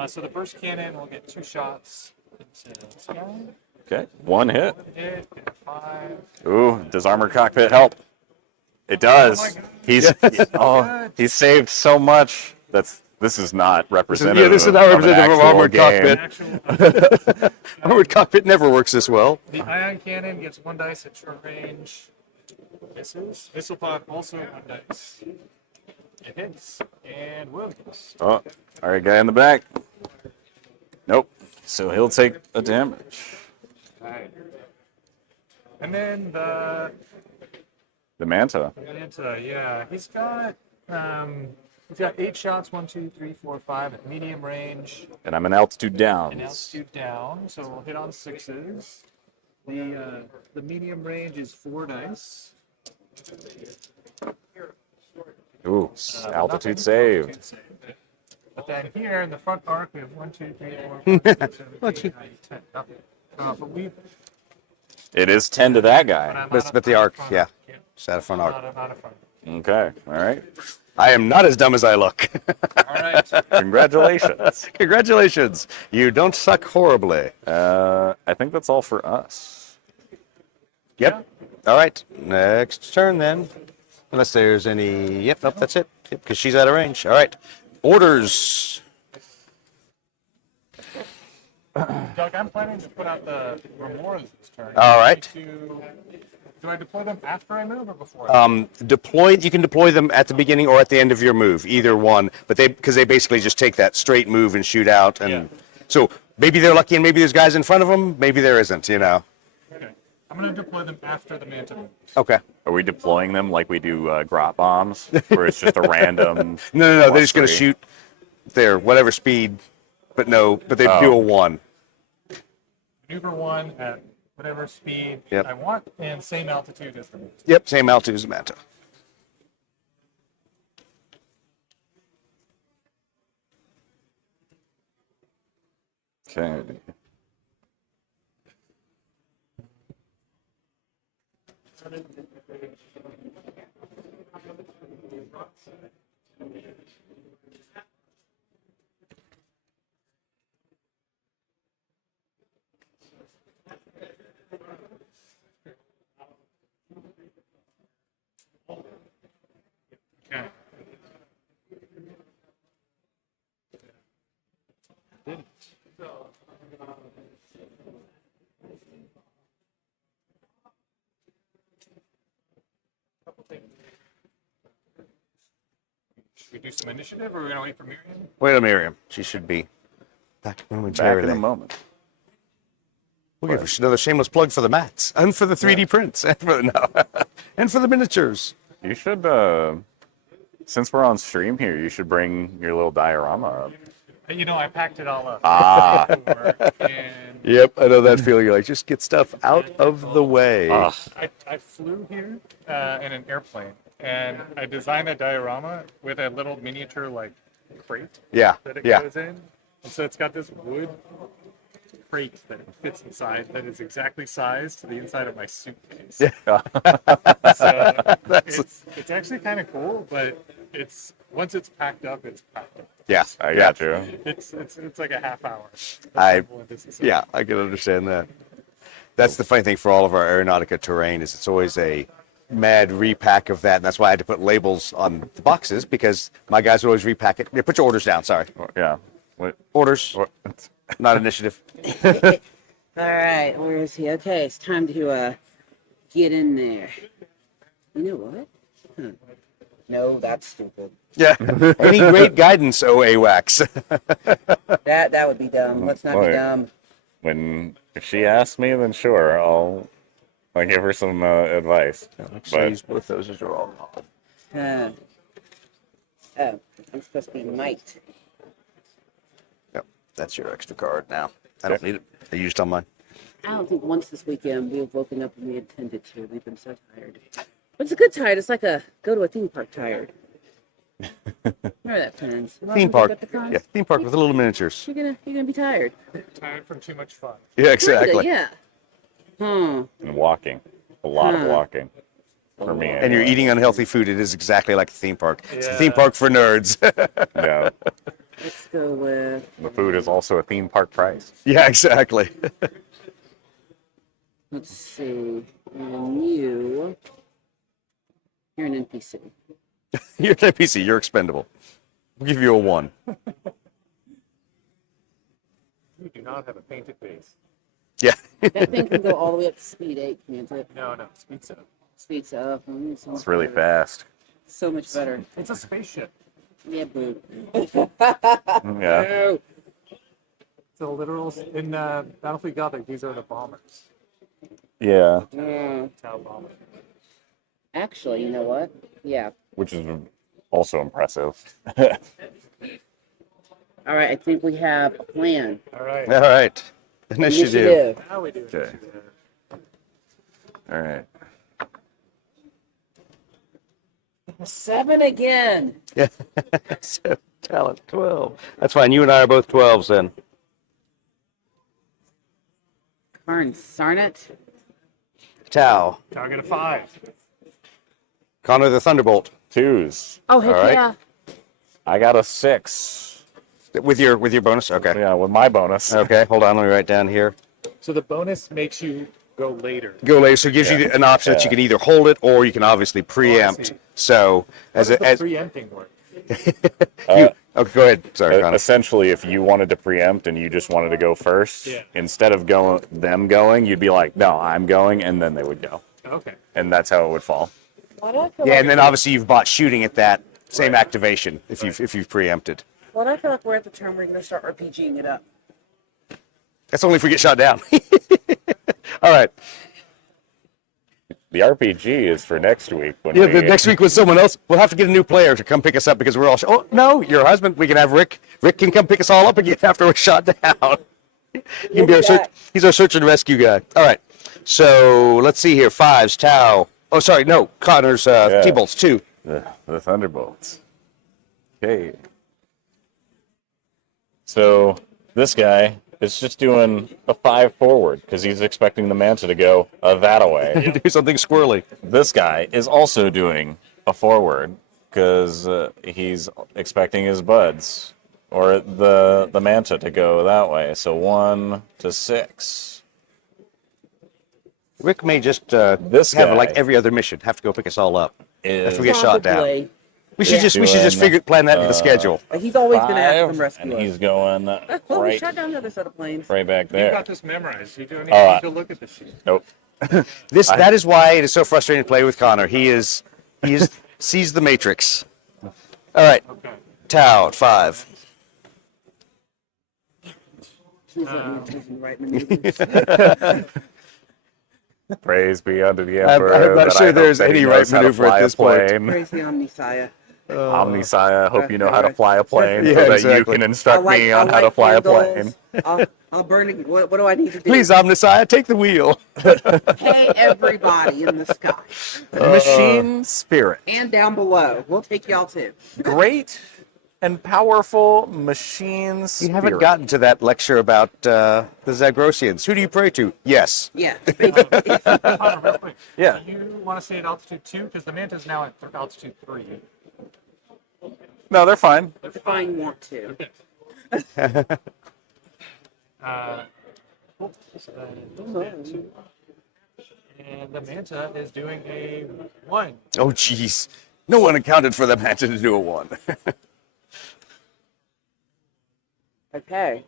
So the burst cannon will get 2 shots into the sky. Okay. 1 hit. Hit, 5. Ooh, does armor cockpit help? It does. Oh my God. He's Good. he's saved so much. This is not representative. Yeah, this is of- not of an representative of actual armored game. cockpit. Actual, Armored cockpit never works this well. the ion cannon gets 1 dice at short range. Misses. Missile pod also 1 dice. It hits and wounds. Oh, all right, guy in the back. Nope. So he'll take a damage. Right. And then the The Manta. Manta, yeah, he's got 8 shots, 1, 2, 3, 4, 5 at medium range, And I'm in altitude down. and altitude down, so we'll hit on 6s. The medium range is 4 dice. Ooh, Nothing. altitude saved. Altitude saved. But then here in the front arc, we have 1, 2, 3, 4, 5, 6, 7, 8, 9, 10. But we. It is 10 to that When guy. I'm But- out but of the arc, front yeah. yeah. Just out of front arc. Out of front. Okay, all right. I am not as dumb as I look. All right. Congratulations. Congratulations. You don't suck horribly. I think that's all for us. Yep. All right. Next turn then. Unless there's any. Yep. Nope. That's it. Yep. Because she's out of range. All right. Orders. Doug, I'm planning to put out the Remoras this turn. All right. Do I deploy them after I move or before? I move? Deploy. You can deploy them at the beginning or at the end of your move. Either one. But because they basically just take that straight move and shoot out. And Yeah. so maybe they're lucky and maybe there's guys in front of them. Maybe there isn't. You know. Okay. I'm going to deploy them after the Manta move. Okay. Are we deploying them like we do grot bombs, where it's just a random? No. They're just going to +3? shoot their whatever speed. But no. But they do a 1. Maneuver 1 at whatever speed Yep. I want and same altitude as the Manta. Yep. Same altitude as Manta. Okay. Okay. Should we do some initiative or are we going to wait for Miriam? Wait a Miriam. She should be back Back momentarily. in a moment. We'll give another shameless plug for the mats and for the 3D prints and for the and for the miniatures. You should Since we're on stream here, you should bring your little diorama up. You know, I packed it all up. And Yep, I know that feeling. You're like, just get stuff out of the way. I flew here in an airplane, and I designed a diorama with a little miniature like crate Yeah, that it yeah. goes in. And so it's got this wood crate that it fits inside that is exactly sized to the inside of my suitcase. So it's actually kind of cool, but it's once it's packed up, it's packed up. Yeah, I got you. It's like a half hour. Yeah, I can understand that. That's the funny thing for all of our Aeronautica terrain is it's always a mad repack of that, and that's why I had to put labels on the boxes because my guys would always repack it. Yeah, put your orders down. Sorry, Yeah. What? orders, not initiative. All right, where is he? Okay, it's time to get in there. You know what? Huh. No, that's stupid. Yeah. Any great guidance, AWACS? That would be dumb. Let's not be dumb. If she asks me, then sure, I'll give her some advice. But both those are all. Oh, I'm supposed to be might. Yep, that's your extra card now. I don't need it. I used on mine. I don't think once this weekend we have woken up and we intended to. We've been so tired. But it's a good tired. It's like a go to a theme park tired. Remember that, friends? Theme park. Yeah, theme park with little miniatures. You're gonna be tired. Tired from too much fun. Yeah, exactly. Yeah. Hmm. and walking, a lot of walking for me. And you're anyway. eating unhealthy food. It is exactly like a theme park. It's a theme park for nerds. Yeah, Let's go with. the food is also a theme park price. Yeah, exactly. Let's see. And you're an NPC. You're an NPC. You're expendable. We'll give you a 1. You do not have a painted base. Yeah. That thing can go all the way up to speed 8, can't it? No, speed 7. Speed up. It's really fast. So much better. It's a spaceship. Yeah, boo. Yeah, It's a literal. In Battlefield Gothic, these are the bombers. yeah, Tau bomber. Actually, you know what? Yeah. which is also impressive. All right, I think we have a plan. All right. All right. Initiative. Now we do. Okay. All right. 7 again. Yeah. So, talent 12. That's fine. You and I are both 12s then. Darn Sarnet. Tau. Target a 5. Connor the Thunderbolt. 2s. Oh, heck All right. yeah. I got a 6. With your bonus? Okay. Yeah, with my bonus. Okay, hold on. Let me write down here. So the bonus makes you go later. Go later. So it gives you an option that you can either hold it or you can obviously preempt. see. So How as does the as preempting work? okay, go ahead. Sorry, Connor. Essentially, if you wanted to preempt and you just wanted to go first, Yeah. instead of them going, you'd be like, "No, I'm going," and then they would go, Okay. and that's how it would fall. Why do I feel Yeah, like, and then obviously you've bought shooting at that same Right. activation if you've preempted. why do I feel like we're at the turn where we're going to start RPGing it up? That's only if we get shot down. All right. The RPG is for next week. When Yeah, we, the next week with someone else, we'll have to get a new player to come pick us up because we're all. Oh no, your husband. We can have Rick. Rick can come pick us all up again after we're shot down. He can be our search. He's our search and rescue guy. All right. So let's see here. 5s, Tau. Oh, sorry, no. Connor's T-bolts 2. the Thunderbolts. Okay. So this guy is just doing a 5 forward because he's expecting the Manta to go that way. Do something squirrely. This guy is also doing a forward because he's expecting his buds or the Manta to go that way. So 1 to 6. Rick may just This have guy like every other mission, have to go pick us all up Is if we get shot down. Probably. We should just Doing, plan that into the schedule. He's always going to have to 5, come rescue and us. he's going Oh, we right, shot down the other set of planes. right back You there. got this memorized. You don't even Oh, need to look at the sheet. Nope. That is why it is so frustrating to play with Connor. He sees the matrix. All right, Okay. Tau at 5. Please let me choose the right maneuvers. Praise be unto the Emperor. I'm not that sure I hope there's that he any knows right how to maneuver at fly a this point. plane. Praise the Omniscience. Omnisaya, hope you know how to fly a plane Yeah, so that you exactly. can instruct me on how to fly a plane. I'll burn it. What do I need to do? Please, Omnisaya, take the wheel. Hey, everybody in the sky Machine spirit. and down below. We'll take y'all too. Great and powerful machine You spirit. haven't gotten to that lecture about the Zagrosians. Who do you pray to? Yes. Yeah. basically. Connor, real quick. Yeah. Do you want to stay at altitude 2? Because the Manta's now at altitude 3. No, they're fine. If I want to. Cool. So then stand 2. And the Manta is doing a 1. Oh, jeez. No one accounted for the Manta to do a 1. Okay.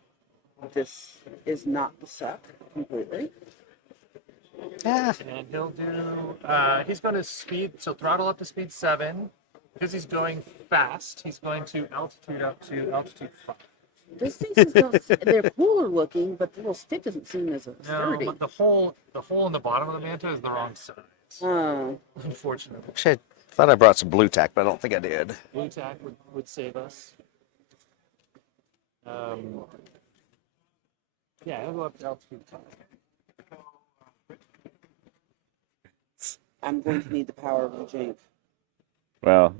This is not the suck completely. And he'll do, he's going to speed, so throttle up to speed 7. Because he's going fast, he's going to altitude up to altitude 5. These things they're cooler looking, but the little stick doesn't seem as No, sturdy. but the hole in the bottom of the Manta is the wrong size. Unfortunately. Actually, I thought I brought some blue tack, but I don't think I did. Blue tack would save us. Yeah, it'll go up to altitude 5. I'm going to need the power of the jank. Well,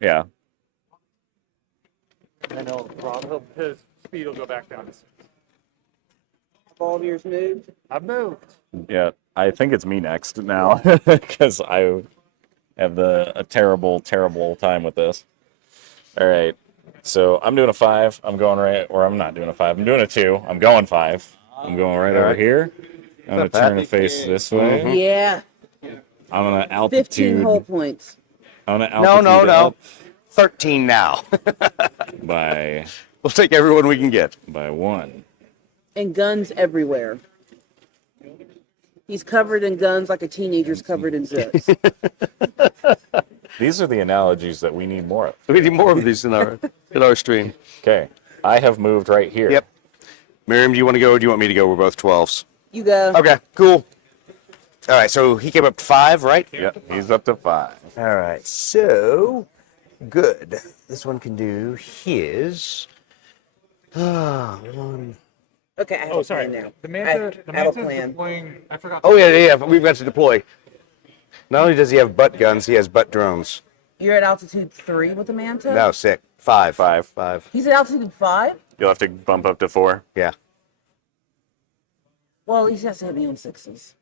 yeah. And then his speed will go back down to 6. All of yours moved. I've moved. Yeah, I think it's me next now because I have a terrible, terrible time with this. All right, so I'm doing a 5. I'm going right, or I'm not doing a 5. I'm doing a 2. I'm going 5. I'm going right over here. I'm gonna turn and face this way. Yeah. I'm gonna 15 altitude. hull points. I'm gonna No, altitude no. up 13 now. by We'll take everyone we can get. 1. And guns everywhere. He's covered in guns like a teenager's covered in zips. These are the analogies that we need more of. We need more of these in our stream. Okay, I have moved right here. Yep. Miriam, do you want to go or do you want me to go? We're both 12s. You go. Okay, cool. All right, so he came up to 5, right? Yep, he's up to 5. All right, so good. This one can do his. One. Okay, I have Oh, a sorry. plan now. The I Manta, have the a Manta's plan. deploying. I forgot. Oh, yeah, we've got to deploy. Not only does he have butt guns, he has butt drones. You're at altitude 3 with the Manta? No, 6. 5. 5. 5. He's at altitude 5? You'll have to bump up to 4. Yeah. Well, he has to hit me on 6s.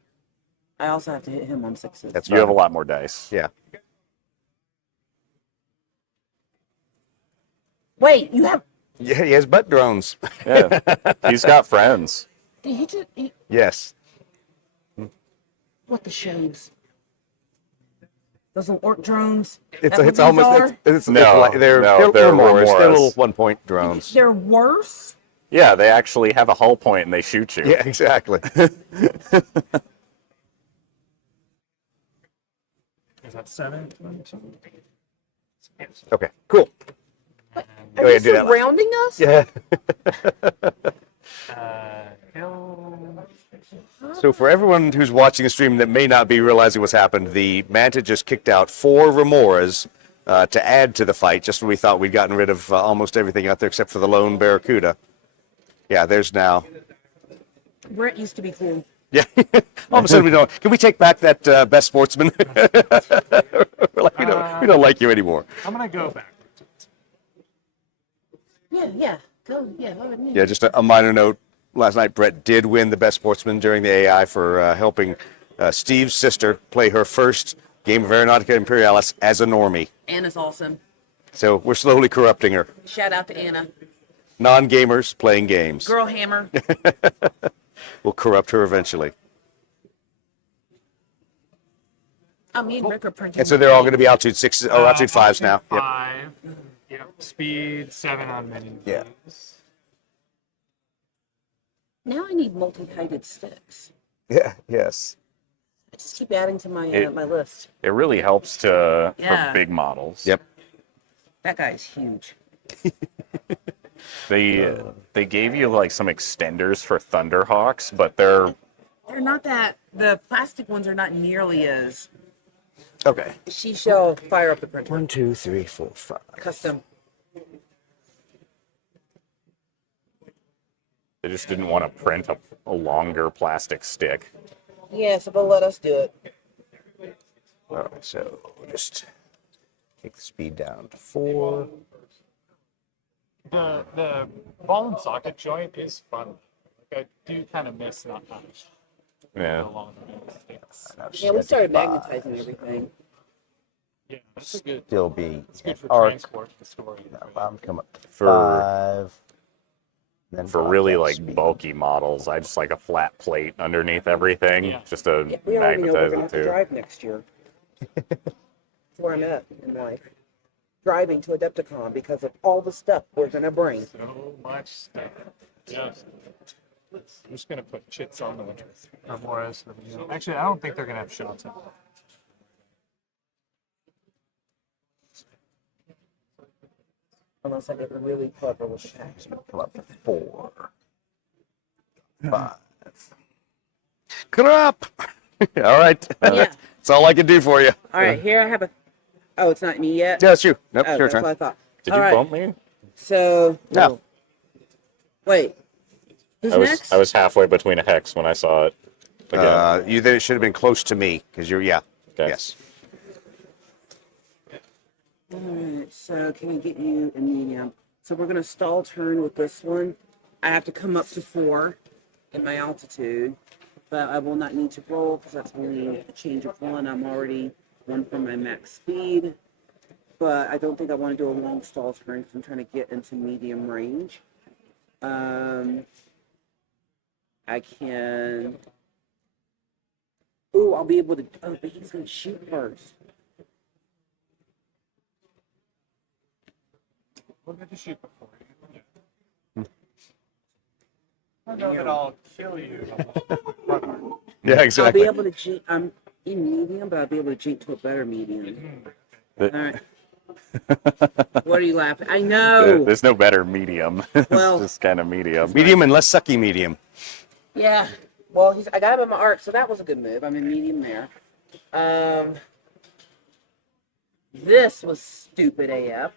I also have to hit him on 6s. That's You have a fine. lot more dice. Yeah. Wait, you have... Yeah, he has butt drones. Yeah, he's got friends. Did he just... Yes. What the shades? Those little orc drones? It's That's what it's these almost are? it's No, like they're no, they're they're Remoras. They're Remoras. little 1-point drones. They're worse? Yeah, they actually have a hull point and they shoot you. Yeah, exactly. Is that 7? Yes. Okay, cool. Are Go ahead, they do that. surrounding us? Yeah. He'll. So for everyone who's watching the stream that may not be realizing what's happened, the Manta just kicked out 4 Remoras to add to the fight, just when we thought we'd gotten rid of almost everything out there except for the lone Barracuda. Yeah, there's now. Brent used to be cool. Yeah. All of a sudden we don't. Can we take back that best sportsman? We're like, we don't like you anymore. I'm gonna go back. Yeah. Go, yeah. Go with me. Yeah, just a minor note. Last night, Brett did win the best sportsman during the AI for helping Steve's sister play her first game of Aeronautica Imperialis as a normie. Anna's awesome. So we're slowly corrupting her. Shout out to Anna. Non-gamers playing games. Girl hammer. We'll corrupt her eventually. Me and Rick are printing. And so they're all going to be altitude 6s, or altitude 5s now. Yep. 5. Yep. Speed 7 on many. Yeah. Now I need multi-heighted sticks. Yeah. Yes. I just keep adding to my It- my list. It really helps for Yeah. big models. Yep. That guy's huge. They gave you like some extenders for Thunderhawks, but they're They're not that. The plastic ones are not nearly as. Okay. She shall fire up the printer. 1, 2, 3, 4, 5. Custom. They just didn't want to print a longer plastic stick. Yeah, so they'll let us do it. All right, so just take the speed down to 4. The ball and socket joint is fun. Like, I do kind of miss not having Yeah. the longer sticks. Yeah, we started magnetizing everything. Yeah, that's a good. Still be It's good for arc. transport the story. I'm come up to For- 5. Then For drop really that like speed. bulky models, I just like a flat plate underneath everything, Yeah. just to Yeah, we already know we're magnetize gonna it have to too. drive next year. That's where I'm at in life. Driving to Adepticon because of all the stuff we're gonna bring. So much stuff. Yeah. I'm just gonna put chits on the Arboras. Actually, I don't think they're gonna have shots in. Unless I get really clever with the packs. Come up to 4. 5. Crap! All right. Yeah. That's all I can do for you. All right, here I have a. Oh, it's not me yet. Yeah, it's you. Nope, Oh, it's your that's turn. what I thought. Did All you right, bump me? So No. wait. Who's I was next? I was halfway between a hex when I saw it. Again. You then should have been close to me because you're, yeah. Okay. Yes. All right. So can we get you a medium? So we're gonna stall turn with this one. I have to come up to 4 in my altitude, but I will not need to roll because that's only a change of 1. I'm already 1 from my max speed, but I don't think I want to do a long stall turn because I'm trying to get into medium range. I can. Oh, I'll be able to. Oh, but he's gonna shoot first. We're going to shoot before you. I don't know that I'll kill you. Yeah, I'll exactly. be able to jink. I'm in medium, but I'll be able to jink to a better medium. All right. What are you laughing? I know. There's no better medium. Well- it's just kind of medium. Medium and less sucky medium. Yeah. Well, I got him in my arc, so that was a good move. I'm in medium there. This was stupid AF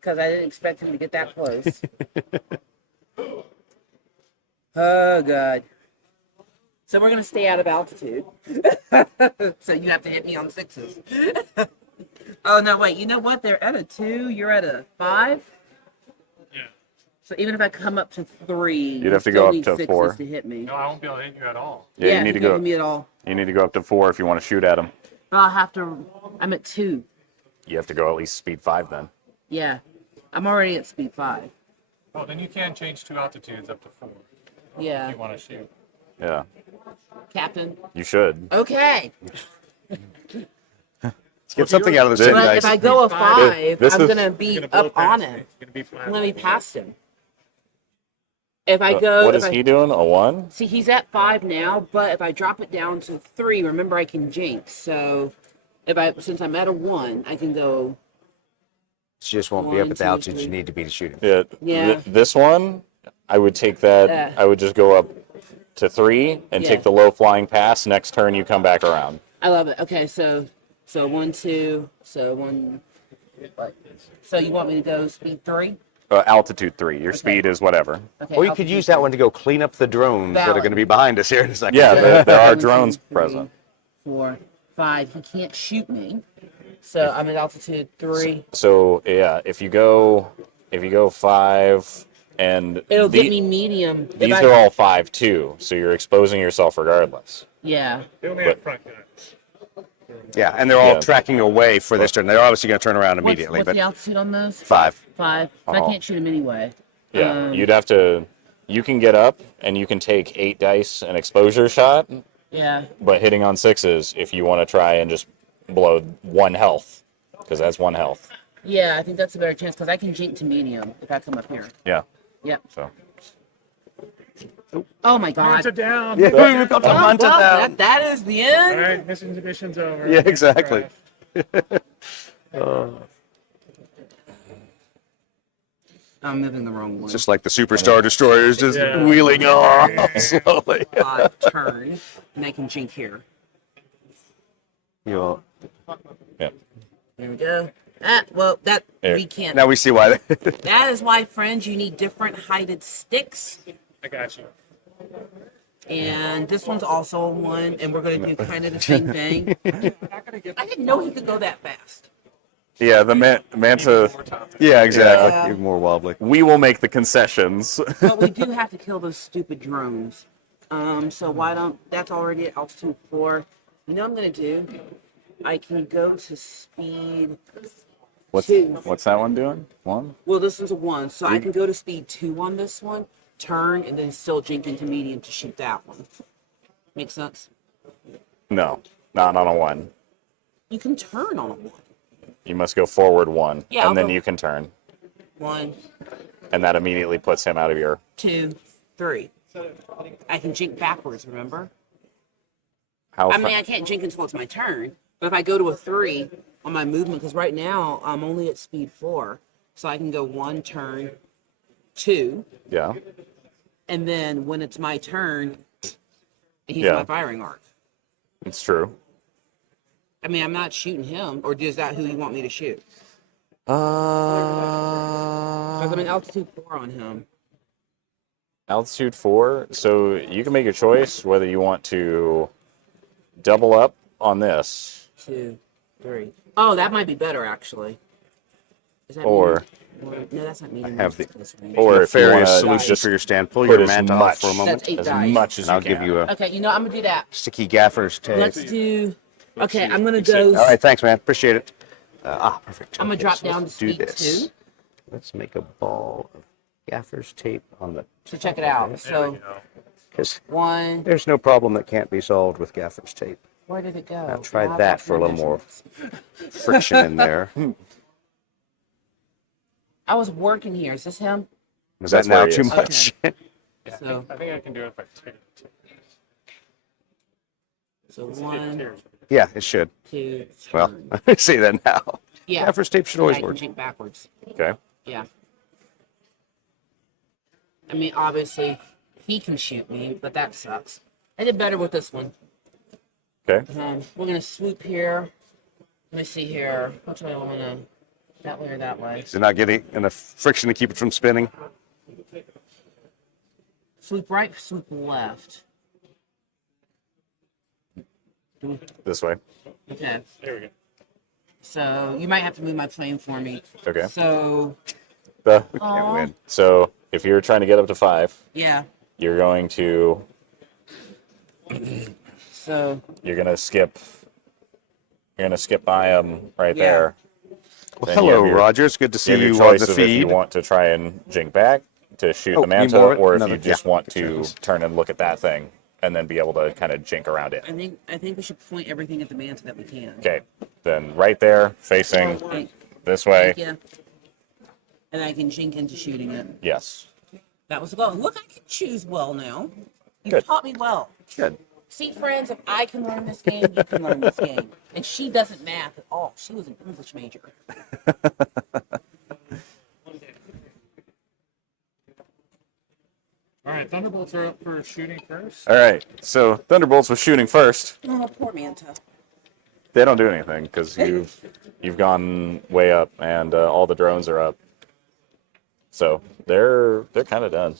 because I didn't expect him to get that close. Oh god. So we're gonna stay out of altitude. So you have to hit me on 6s. Oh no, wait. You know what? They're at a 2. You're at a 5. Yeah. So even if I come up to 3, You'd have to go up to 4. to hit me. No, I won't be able to hit you at all. Yeah, you need he to can't go. hit me at all. You need to go up to 4 if you want to shoot at him. But I'll have to. I'm at 2. You have to go at least speed 5 then. Yeah, I'm already at speed 5. Well, then you can change 2 altitudes up to 4 if Yeah, you want to shoot. Yeah, Captain. you should. Okay, Let's get something out of this But tin but dice. if I go a 5, This I'm is- gonna be You're gonna blow up on past me. him. You're gonna be flat. I'm gonna be past him. If I go, What if is I, he doing? A 1? see, he's at 5 now. But if I drop it down to 3, remember I can jinx. So since I'm at a 1, I can go. You just won't be up 1, at the 2, altitude 3. you need to be to shoot him. Yeah. Yeah. This one, I would take that. I would just go up to 3 and Yeah. take the low flying pass. Next turn, you come back around. I love it. Okay, so 1, 2, so 1. What? So you want me to go speed 3? Altitude 3. Your speed is whatever. Okay. Or you could use that one to go clean up the drones that are Valid. going to be behind us here in a second. Yeah, there are 1, 2, drones 3, present. 4, 5. He can't shoot me. So I'm at altitude 3. So yeah, if you go 5 and It'll get me medium. If These I- are all 5 too, so you're exposing yourself regardless. Yeah. They only have front guns. Yeah, and they're all Yeah. tracking away for this turn. They're obviously going to turn around What's immediately, the but altitude on those? 5. 5. So I can't shoot him anyway. Yeah, you'd have to. You can get up and you can take 8 dice an exposure shot, Yeah. but hitting on 6s if you want to try and just blow 1 health, because that's 1 health. Yeah, I think that's a better chance because I can jink to medium if I come up here. Yeah. Yep. So Oh my god. Hunter down. Yeah, we've got to Well, hunt it well, down. that is the All end. right, mission's over. Yeah, exactly. I'm moving the wrong one. It's just like the superstar destroyers just Yeah. wheeling off slowly. 5 turn, and I can jink here. You'll... Yeah. There we go. Well, that There. we can't. Now we see why. That is why, friends, you need different heighted sticks. I got you. And this one's also a 1, and we're going to do kind of the same thing. I didn't know he could go that fast. Yeah, the manta. Yeah, exactly. Yeah. Even more wobbly. We will make the concessions. But we do have to kill those stupid drones. So why don't, that's already at altitude 4. You know what I'm going to do? I can go to speed What's 2. what's that one doing? 1? Well, this one's a 1, so I can go to speed 2 on this one, turn, and then still jink into medium to shoot that one. Make sense? No, not on a 1. You can turn on a 1. You must go forward 1, Yeah, I'll and then go- you can turn, 1, and that immediately puts him out of your. 2, 3. I can jink backwards, remember? How? I mean, I can't jink until it's my turn, but if I go to a 3 on my movement, because right now I'm only at speed 4, so I can go 1 turn, 2, Yeah. and then when it's my turn, he's Yeah. my firing arc. It's true. I mean, I'm not shooting him, or is that who you want me to shoot? Uh, Because I'm in altitude 4 on him. altitude 4. So you can make a choice whether you want to double up on this 2, 3. Oh, that might be better actually. Is that Or- medium? No, that's not medium. have that's the- this range. or if you Nefarious want to solution just for your stand. Pull put your as manta much off for a moment, That's 8 as dice. much as and I'll you give can. you a Okay, you know I'm gonna do that. sticky gaffer's tape. Let's do. Okay, I'm gonna go. All right, thanks, man. Appreciate it. Perfect. I'm gonna Okay, drop so down to let's do speed this. 2. Let's make a ball of gaffer's tape on the... So check it out. So Because 1. there's no problem that can't be solved with gaffer's tape. Where did it go? Now try Now I've that got for a little more measurements. friction in there. I was working here. Is this him? Is That's that now where he too is. much? So I think I can do it if I take it. so 1, Yeah, it should. 2. Well, turn. I see that now. Yeah. Gaffer's tape should And always I can work. jink backwards. Okay. Yeah. I mean, obviously, he can shoot me, but that sucks. I did better with this one. Okay. We're gonna swoop here. Let me see here. Which way I wanna? That way or that way? Is it not getting enough friction to keep it from spinning? Swoop right, swoop left. This way. Okay. There we go. So you might have to move my plane for me. Okay. So The, Can't win. so if you're trying to get up to 5, yeah. you're going to So skip. You're gonna skip by him right Yeah. there. Well, Then you hello, have your- Roger. It's good to see You have your you on choice the of if you feed. want to try and jink back to shoot Oh, the need manta, more? or if Another- you just yeah. want to turn and look at that thing and then be able to kind of jink around it. I think we should point everything at the manta that we can. Okay, then right there, facing Thank, this way. thank you. And I can jink into shooting it. Yes. That was the goal. Look, I can choose well now. You Good. taught me well. Good. See, friends, if I can learn this game, you can learn this game. And she doesn't math at all. She was an English major. All right, Thunderbolts are up for shooting first. All right. So Thunderbolts was shooting first. Oh, poor Manta. They don't do anything because you've gone way up and all the drones are up. So they're kind of done.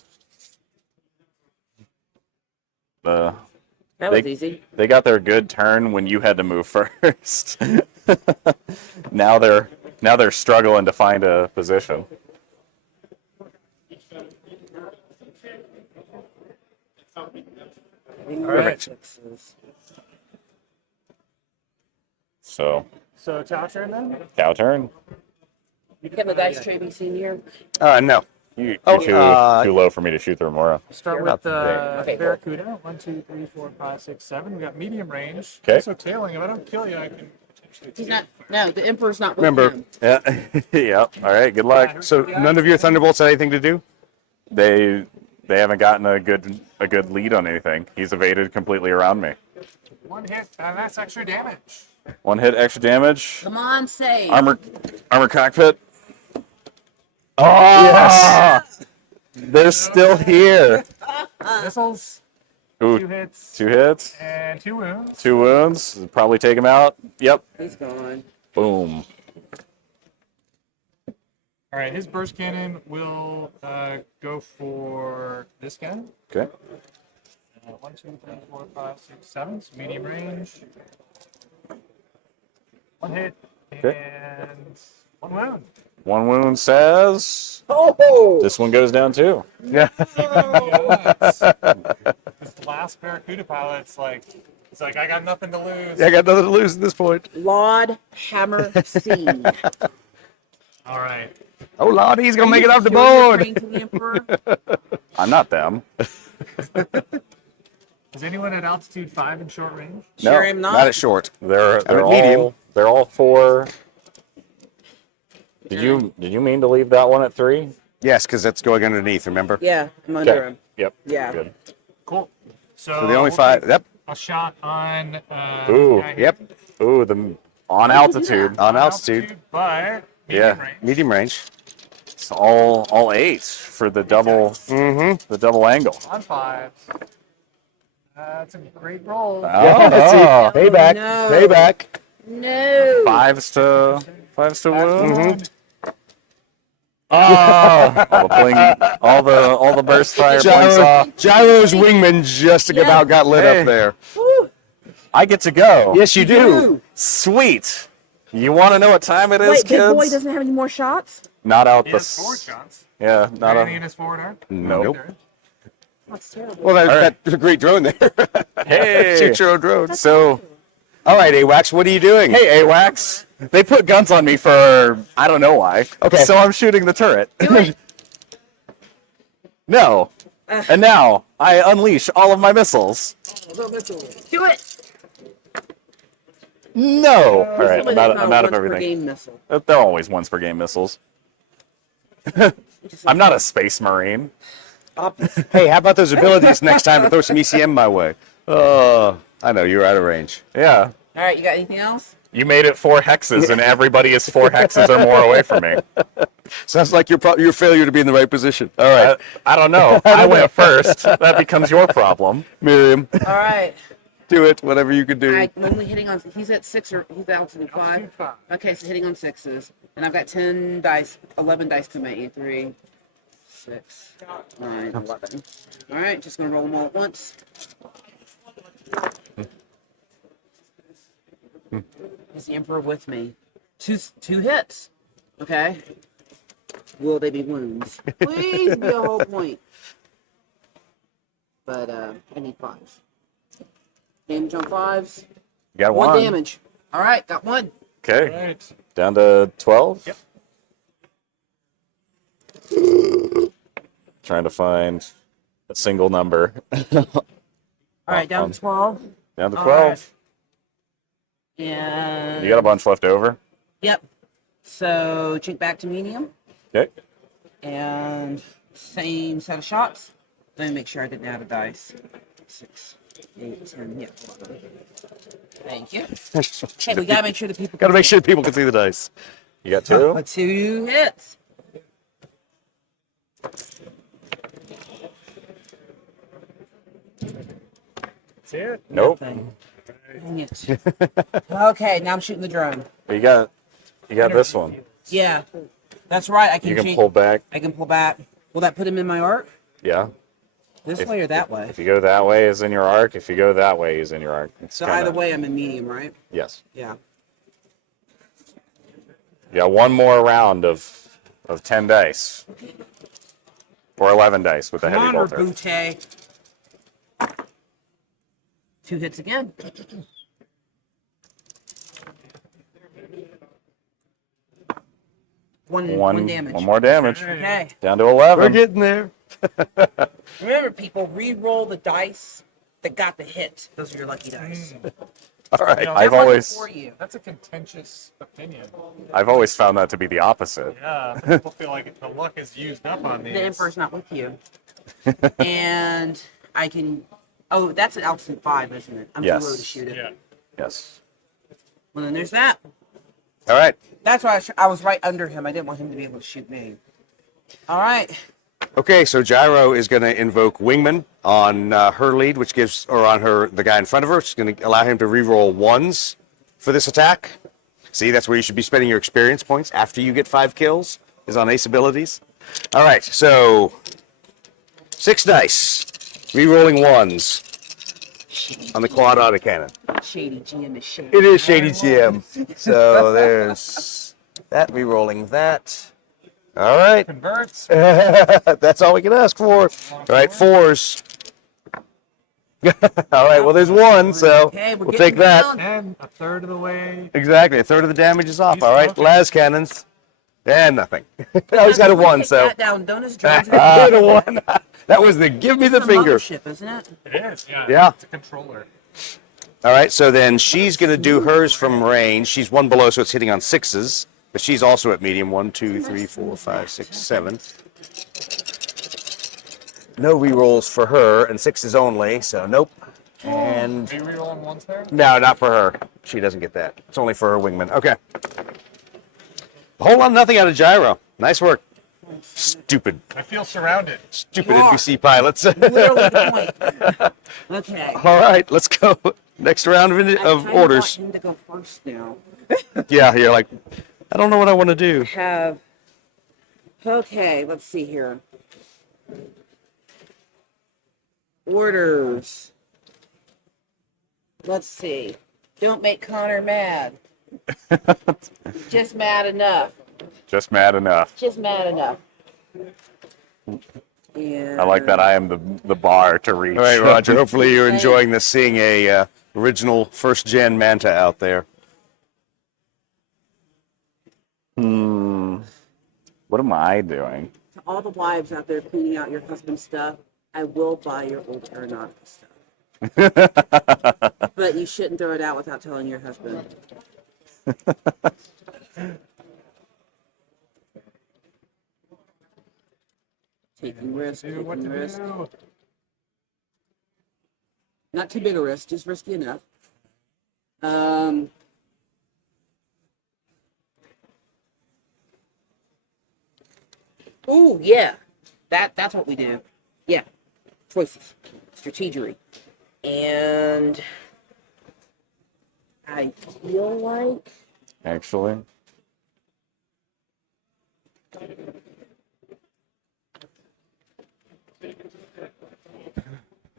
That was easy. They got their good turn when you had to move first. now they're struggling to find a position. Perfect. So So Chow turn then? cow turn. Can the dice tray be seen here? No. You're Oh, too low for me to shoot the Remora. Start Not with the there. Okay, cool. Barracuda. 1, 2, 3, 4, 5, 6, 7. We got medium range. Okay. Also tailing. If I don't kill you, I can potentially. He's not. No, the Emperor's not with Remember, him. Yeah. yeah. All right. Good luck. so none of your Thunderbolts had anything to do? They haven't gotten a good lead on anything. He's evaded completely around me. 1 hit, and that's extra damage. 1 hit, extra damage. Come on, save. Armor cockpit. Oh, yes. They're still here. Missiles. Ooh, 2 hits, 2 hits, and 2 wounds. 2 wounds. Probably take him out. Yep. He's gone. Boom. All right, his burst cannon will go for this guy. Okay. 1, 2, 3, 4, 5, 6, 7. So medium range. 1 hit Okay. and 1 wound. 1 wound says. Oh! This one goes down too. Yeah. This last Barracuda pilot's like, it's like I got nothing to lose. I got nothing to lose at this point. Laud Hammer C. All right. Oh, Lord, he's going to make it off the Show your board. train to the Emperor. I'm not them. Is anyone at altitude 5 in short range? Sure am not. Not at short. They're at medium. they're all 4. Did you mean to leave that one at 3? Yes, because that's going underneath, remember? Yeah, I'm under him. Yep. Yeah. Good. Cool. So, So the only we'll 5. take Yep. a shot on. Ooh, the guy here. Yep. Ooh, the on altitude. On altitude. But Yeah. medium range. Medium range. It's all 8s for the double the double angle. On 5. That's a great roll. Oh, payback. no. Payback. No. 5s to wound. Wound. All the burst fire points off. Gyro's wingman just about got lit Hey. up there. Woo. I get to go. Yes, you do. Sweet. You want to know what time it is, Wait, Big kids? Boy doesn't have any more shots? Not out He the. has 4 shots. Yeah, not Anything in a. his forward arc? Nope. That's terrible. Well, right. that's a great drone there. Hey. Shoot your own drone. So, All right, AWACS, what are you doing? hey, AWACS. They put guns on me for I don't know why. Okay. So I'm shooting the turret. Do it. No. And now I unleash all of my missiles. Do it. No. All right, Somebody I'm that's out not a of once per everything. game missile. They're always once per game missiles. I'm not a space marine. Hey, how about those abilities next time to throw some ECM my way? Oh, I know, you're out of range. Yeah. All right, you got anything else? You made it 4 hexes, and everybody is 4 hexes or more away from me. Sounds like your failure to be in the right position. All right, I don't know. I went first. That becomes your problem. Miriam, All right. do it, whatever you can do. I'm only hitting on. He's at 6 or he's out to 5. Okay, so hitting on 6s, and I've got 10 dice, 11 dice coming at you. 3, 6, 9, 11. All right, just gonna roll them all at once. Is the Emperor with me? Two hits. Okay. Will they be wounds? Please be a whole point. But I need 5s. Damage on 5s. You got 1 one. damage. All right, got 1. Okay. Right. Down to 12? Yep. Trying to find a single number. All right, down to 12. Down to All 12. right. And You got a bunch left over? Yep. So chink back to medium Okay. and same set of shots. Let me make sure I didn't add a dice. 6, 8, 10. Yeah. Thank you. Hey, we gotta make sure the people. Got to make sure people can see the dice. You got 2? 2 hits. That's it. Nope. Dang it. Okay, now I'm shooting the drone. You got this one. Yeah, that's right. I can. You can chink- pull back. I can pull back. Will that put him in my arc? Yeah. This way or that way? If you go that way, is in your arc. If you go that way, is in your arc. It's So kinda- either way, I'm in medium, right? Yes. Yeah. You got one more round of 10 dice. Or 11 dice with the heavy Commander bolter. Butte. 2 hits again. One damage. One more damage. Okay. Down to 11. We're getting there. Remember, people, re-roll the dice that got the hit. Those are your lucky dice. All right. You know, I've That wasn't always for you. That's a contentious opinion. found that to be the opposite. Yeah, people feel like the luck is used up on these. The Emperor's not with you. And I can. Oh, that's an altitude 5, isn't it? I'm Yes. too low to shoot it. Yeah. Yes. Well, then there's that. All right. That's why I was right under him. I didn't want him to be able to shoot me. All right. Okay, so Gyro is going to invoke Wingman on her lead, which gives, or on her, the guy in front of her. It's going to allow him to reroll ones for this attack. See, that's where you should be spending your experience points after you get 5 kills, is on ace abilities. All right, so 6 dice, rerolling ones on the quad autocannon. Shady GM is shady. It is Shady GM. So there's that, rerolling that. All right. Converts. That's all we can ask for. All right, 4s. All right, well, there's 1, so Okay, we're we'll getting take that. down. And a third of the way. Exactly, a third of the damage is off. He's All right, smoking. las cannons. And nothing. Oh, he's got a 1, Take so. that down. Don't as Jones. Got a 1. That was the give me the It's a finger. mothership, isn't it? It is, yeah. Yeah. It's a controller. All right, so then she's going to do hers from range. She's 1 below, so it's hitting on 6s. But she's also at medium. 1, 2, 3, 4, 5, 6, 7. No rerolls for her, and 6s only, so nope. And Are you rerolling ones there? no, not for her. She doesn't get that. It's only for her wingman. Okay. A whole lot of nothing out of Gyro. Nice work. Stupid I feel surrounded. Stupid You are. NPC pilots. Literally the point. Okay. All right, let's go. Next round of, I of kinda orders. want him to go first now. Yeah, you're like, I don't know what I want to do. Have. Okay, let's see here. Orders. Let's see. Don't make Connor mad. Just mad enough. Just mad enough. Just mad enough. And I like that I am the bar to reach. All right, Roger. Hopefully you're enjoying this, seeing a original first-gen Manta out there. What am I doing? to all the wives out there cleaning out your husband's stuff, I will buy your old aeronautica stuff. But you shouldn't throw it out without telling your husband. Taking risks, Do what taking to risks. do. Not too big a risk, just risky enough. Ooh, yeah. That's what we do. Yeah. Choices. Strategery. And I feel like Actually,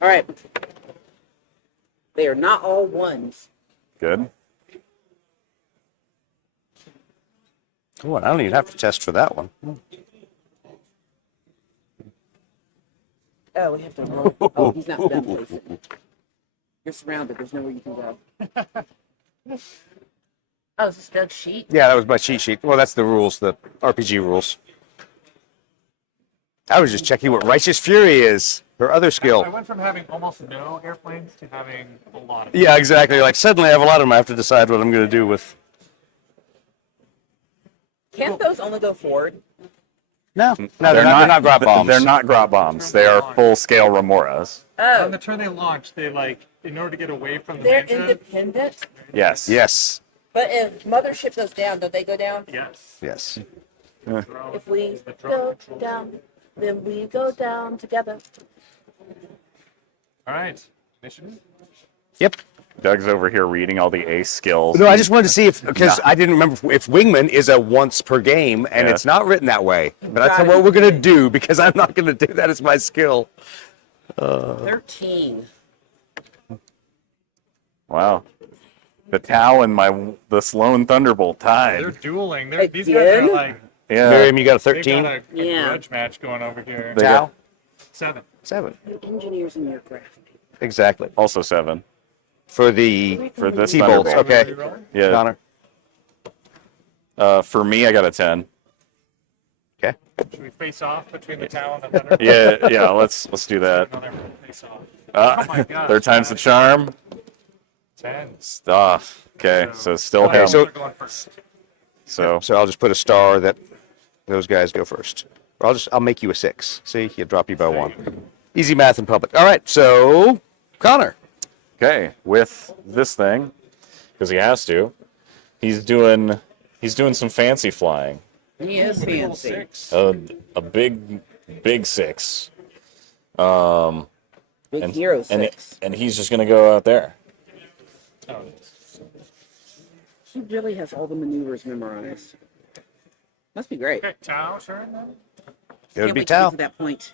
all right. They are not all ones. good. Oh, I don't even have to test for that one. Oh, we have to roll. Oh, he's not done placing. You're surrounded. There's nowhere you can go. Oh, is this Doug's sheet? Yeah, that was my cheat sheet. Well, that's the rules, the RPG rules. I was just checking what Righteous Fury is, her other I skill. went from having almost no airplanes to having a lot of Yeah, exactly. Like, suddenly I have a lot of them. I have to decide what I'm going to do with. Can't those only go forward? No, they're not grot bombs. They're not grot bombs. They are full-scale remoras. On Oh, the turn they launch, they in order to get away from the they're Manta. independent. Yes. Yes. But if mothership goes down, don't they go down? Yes. Yes. If we The drone go control. down, then we go down together. All right. Mission. Yep. Doug's over here reading all the ace skills. No, I just wanted to see if, because I didn't remember if Wingman is a once per game, and Yeah. it's not written that way. But that's what we're going to do, because I'm not going to do that as my skill. 13. Wow. The Tau and the Sloan Thunderbolt They're tied. dueling. Again? These guys are like Yeah. Miriam, you got a they've 13? got a Yeah. grudge match going over here. They Tau? got 7. 7. You engineers in your graphic. Exactly. also 7 For the for this T-bolts. Thunderbolt. Okay. Reroll? Yeah. Connor. For me, I got a 10. Okay. Should we face off between the Tau and the Thunder? Yeah. Let's do that. Another face off. Oh my gosh, Third time's the guys. charm. 10. Okay, so still Okay, him. so- They're going first. So So I'll just put a star that those guys go first. Or I'll make you a 6. See, you drop you by 1. Easy math in public. All right, so Connor. okay, with this thing, because he has to, he's doing some fancy flying. He is Equal fancy. 6. A big big 6. Big hero six. And he's just going to go out there. Oh, She really has all the maneuvers memorized. Must be great. okay, Tao, turn then. It would Can't be wait to get Tao. to that point.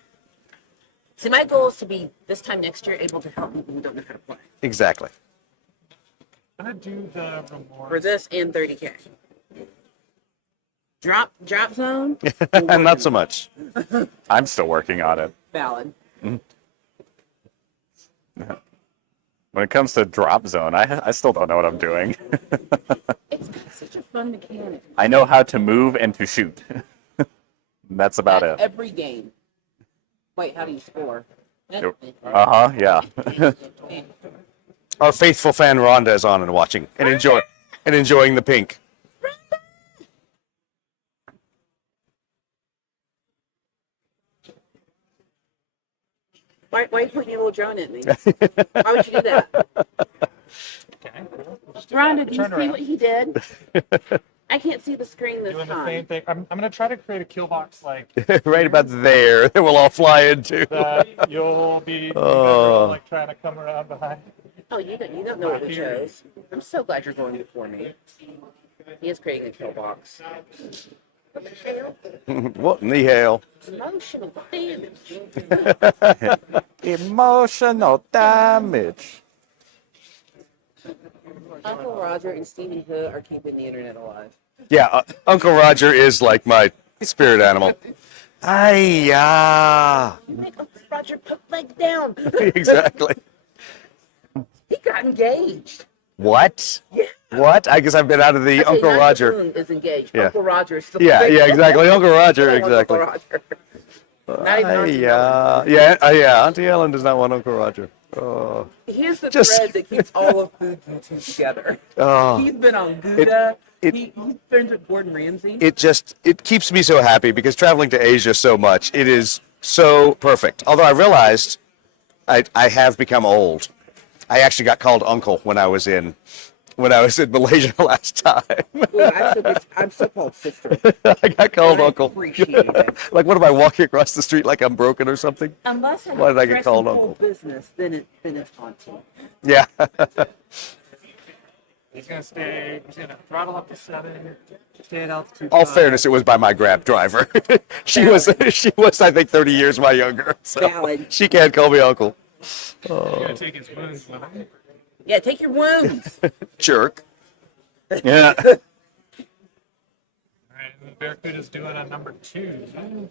See, my goal is to be this time next year able to help people who don't know how to play. Exactly. I'm gonna do the remorse. For this and 30K. Drop zone? Not so much. I'm still working on it. Valid. When it comes to drop zone, I still don't know what I'm doing. It's got such a fun mechanic. I know how to move and to shoot. That's about That's it. every game. Wait, how do you score? Uh-huh, yeah. Our faithful fan Rhonda is on and watching and enjoying the pink. Why are you putting your little drone at me? Why would you do that? Okay, cool. Rhonda, do you Turn see around. what he did? I can't see the screen this Doing the time. same thing. I'm gonna try to create a kill box like Right about there. That we'll all fly into. that. You'll be you guys are all, like trying to come around behind. Oh, you don't know what we chose. I'm so glad you're going before me. He is creating a kill box. What the hell? What in the hell? Emotional damage. Emotional damage. Uncle Roger and Stephen Hood are keeping the internet alive. Yeah, Uncle Roger is like my spirit animal. Aye-ya. You make Uncle Roger put leg down. Exactly. He got engaged. What? Yeah. What? I guess I've been out of the Okay, Uncle Nigel Roger. Boone is engaged. Yeah. Uncle Roger is still Yeah, exactly. Uncle Roger, Uncle exactly. Roger. Not even Auntie Yeah, Ellen. yeah. Auntie Ellen does not want Uncle Roger. Oh, He is the Just- thread that keeps all of food YouTube together. oh. He's been on Gouda. it- He's friends with Gordon Ramsay. It keeps me so happy because traveling to Asia so much, it is so perfect. Although I realized I have become old. I actually got called uncle when I was in Malaysia last time. Ooh, I'm so called sister. I got called I uncle. appreciate it. Like, what am I walking across the street like I'm broken or something? Unless I Why did I get dress called in full uncle? business, then it's auntie. Yeah. He's gonna throttle up to 7, stay at altitude. All 5. fairness, it was by my Grab driver. she was I think 30 years my younger. So Valid. she can't call me uncle. He's gonna take his wounds with him. Yeah, take your wounds. Jerk. Yeah. All right, and the Barracuda's doing a number 2.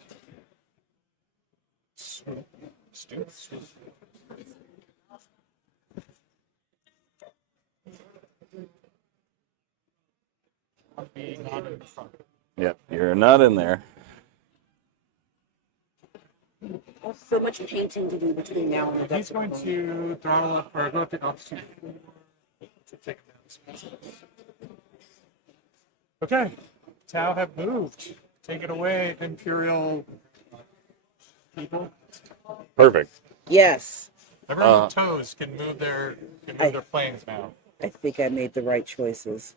Swoop. Stoop. Swoop. I'll be not in the front. Yep, you're not in there. There's so much painting to do between now and the He's going to throttle up or go up to altitude 4 to take him down. Okay, Tau have moved. Take it away, Imperial people. Perfect. Yes, Everyone with toes can move their planes now. I think I made the right choices.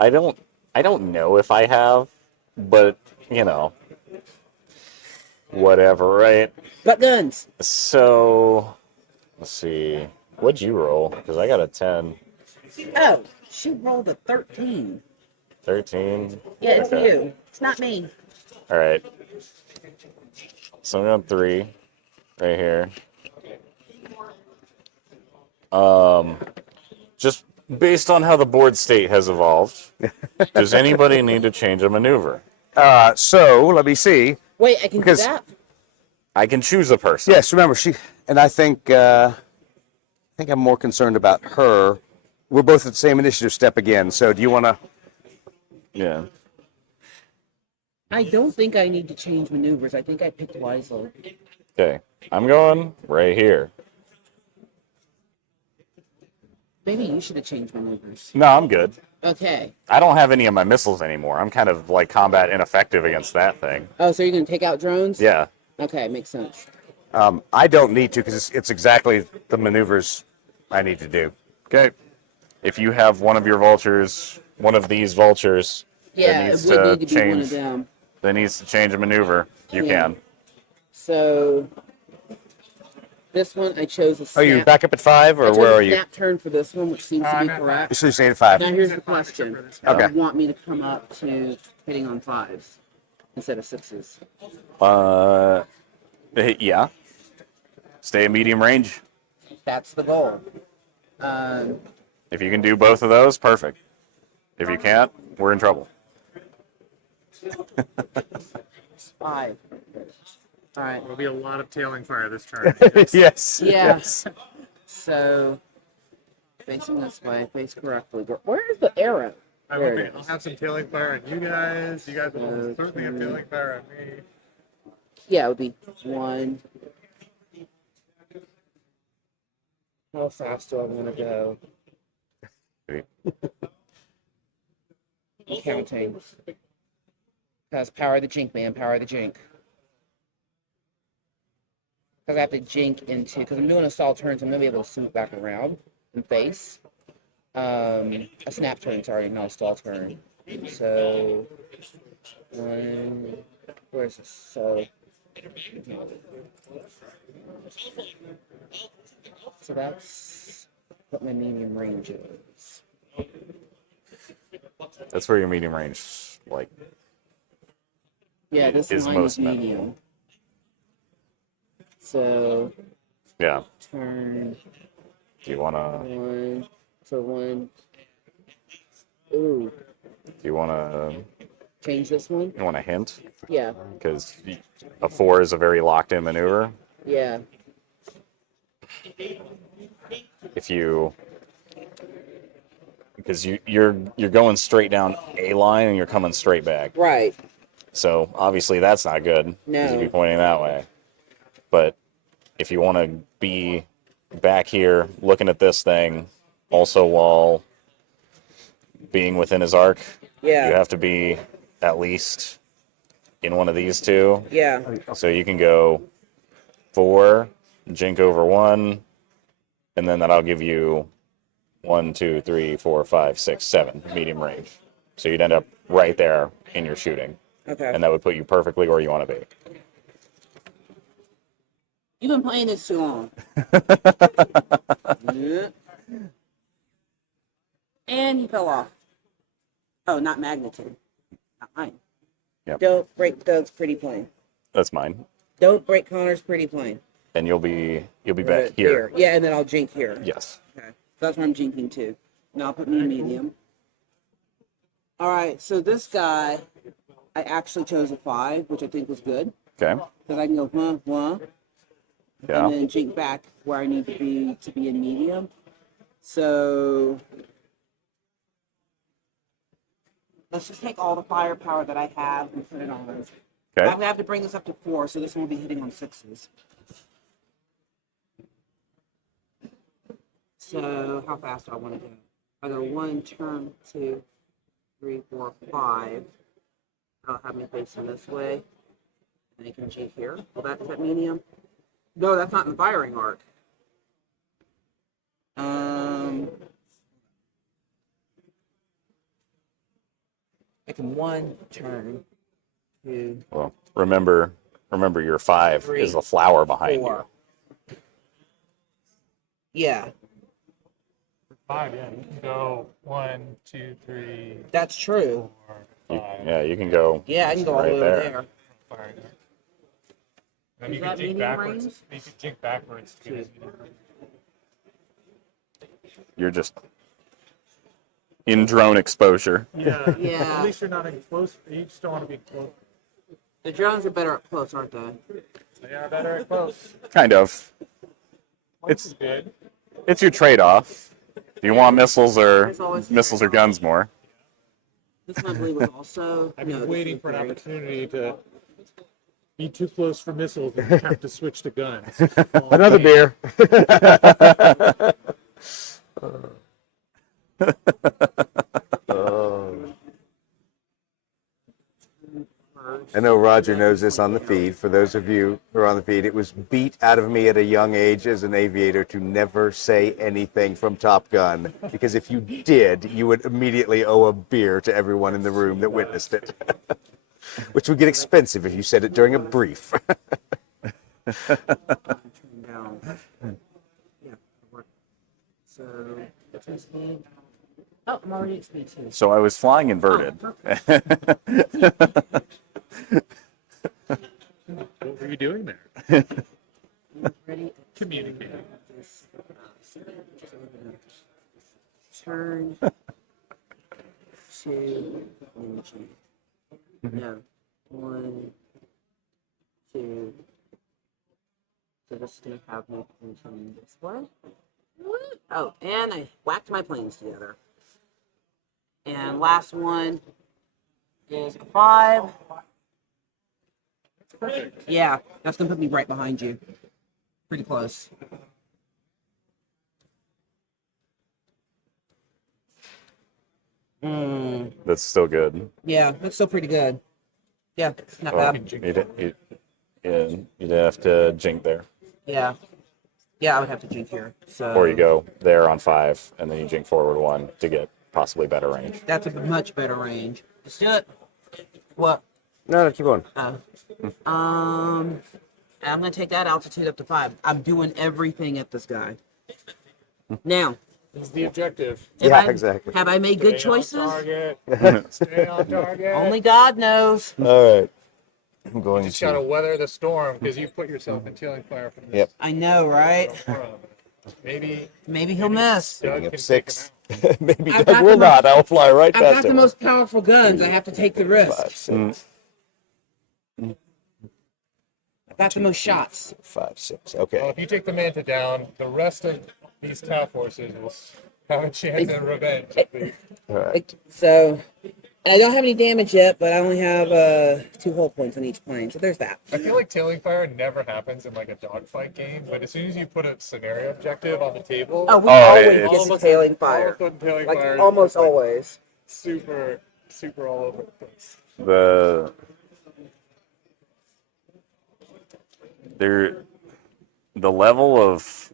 I don't know if I have, but you know, whatever, right? But guns. So let's see. What'd you roll? Because I got a 10. Oh, she rolled a 13. 13. Yeah, it's Okay. you. It's not me. All right. So I'm on 3 right here. Just based on how the board state has evolved, does anybody need to change a maneuver? So let me see. Wait, I can Because- do that. I can choose a person. Yes, remember I think I'm more concerned about her. We're both at the same initiative step again. So do you want to? Yeah. I don't think I need to change maneuvers. I think I picked wisely. Okay. I'm going right here. Maybe you should have changed maneuvers. No, I'm good. Okay. I don't have any of my missiles anymore. I'm kind of like combat ineffective against that thing. Oh, so you're going to take out drones? Yeah. Okay, makes sense. I don't need to because it's exactly the maneuvers I need to do. Okay. If you have one of your vultures, one of these vultures, Yeah, that it needs would to need to be one of change. them. that needs to change a maneuver, you Yeah. can. So this one I chose a Are snap. you back up at 5, I or chose where a are you? snap turn for this one, which seems to I'm be at correct. So you're saying at 5. Now here's At the five, except question: for this Do Okay. you want me to come up to hitting on 5s instead of 6s? Yeah. Stay at medium range. That's the goal. If you can do both of those, perfect. If you can't, we're in trouble. 5. All right. There'll be a lot of tailing fire this turn. Yes. Yeah. So facing this way, face correctly. Where is the arrow? I There will it be, I'll is. have some tailing fire on you guys. You guys will almost certainly have tailing fire on me. Yeah, it would be 1. How fast do I want to go? Counting. Because power the jink, man. Power the jink. Because I have to jink into, because I'm doing a stall turn, so I'm going to be able to swoop back around and face. A snap turn, sorry, not a stall turn. So, 1, where's the stall? So that's what my medium range is. That's where your medium range, like, Yeah, this is line most is meant. medium. So yeah. turn Do you wanna 1 for 1. Ooh, change this one? you wanna hint? Yeah, Because a 4 is a very locked in maneuver. yeah. If you because you're going straight down a line and you're coming straight back. Right. So obviously that's not good because you'd be No. pointing that way. But if you want to be back here looking at this thing, also while being within his arc, Yeah. you have to be at least in one of these two. Yeah. So you can go 4, jink over 1, and then that'll give you 1, 2, 3, 4, 5, 6, 7 medium range. So you'd end up right there in your shooting, Okay. and that would put you perfectly where you want to be. You've been playing this too long. Yeah. And he fell off. Oh, not magnitude. Not mine. Yep. Don't break Doug's pretty plane. That's mine. Don't break Connor's pretty plane. And you'll be back Right here. Yeah, and then I'll jink here. Yes. Okay. That's where I'm jinking to. Now I'll put me in medium. All right, so this guy, I actually chose a 5, which I think was good. Okay. Because I can go, Yeah. and then jink back where I need to be in medium. So let's just take all the firepower that I have and put it on. Okay. I have to bring this up to 4, so this one will be hitting on 6s. So how fast do I want to go? I go 1, turn 2, 3, 4, 5. I'll have me facing this way. And you can jink here. Well, is that medium? No, that's not in the firing arc. I can 1 turn, 2, Well, remember your 5 3, is the flower behind 4. Yeah, 5, yeah. You can go 1, 2, 3, that's true. 4, you. 5. Yeah, you can go. Yeah, I can go all the right way over there. Fire. Then Is you that can jink medium backwards. range? You can jink backwards to get it. You're just in drone exposure. Yeah. Yeah. At least you're not in close. You just don't want to be close. The drones are better up close, aren't they? They are better at close. Kind of. It's good. It's your trade-off. Do you want missiles or There's always a missiles or guns more? This one I believe was also. I've no, been this waiting is for an very- opportunity to be too close for missiles and have to switch to guns. Another beer. I know Roger knows this on the feed. For those of you who are on the feed, it was beat out of me at a young age as an aviator to never say anything from Top Gun, because if you did, you would immediately owe a beer to everyone in the room that witnessed it. which would get expensive if you said it during a brief. Down. Yeah. So, what's my speed? Oh, I'm already at speed 2. So I was flying inverted. What were you doing there? Ready? Communicating. Turn to engine. No. 1, 2. So this is going to have me continue this way. Oh, and I whacked my planes together. And last one is a 5. Yeah, that's going to put me right behind you. Pretty close. That's still good. Yeah, that's still pretty good. Yeah, it's not Well, bad. you'd have to jink there. Yeah. Yeah, I would have to jink here. So Or you go there on 5, and then you jink forward 1 to get possibly better range. that's a much better range. Let's do it. What? No, keep going. I'm gonna take that altitude up to 5. I'm doing everything at this guy. Now, This is the objective. Exactly. Have I made good Stay on choices? target. Stay on target. Only God knows. All right. I'm going Just gotta weather the storm because you put yourself in tailing fire from the Yep. I know, right? Maybe He'll miss. Doug Getting can up 6. take Maybe I've Doug got will the not. I'll fly right I've past got the him. most powerful guns. I have to take the risk. 5, 6, I've got the most shots. 5, 6. Well, Okay. if you take the Manta down, the rest of these Tau forces will have a chance at revenge. All right. So, and I don't have any damage yet, but I only have 2 hull points on each plane. So there's that. I feel like tailing fire never happens in like a dogfight game, but as soon as you put a scenario objective on the table, Oh, we Oh, always yeah, get all of to a tailing sudden- all of fire. a sudden tailing Like fire almost is, like, always. super all over the place. The level of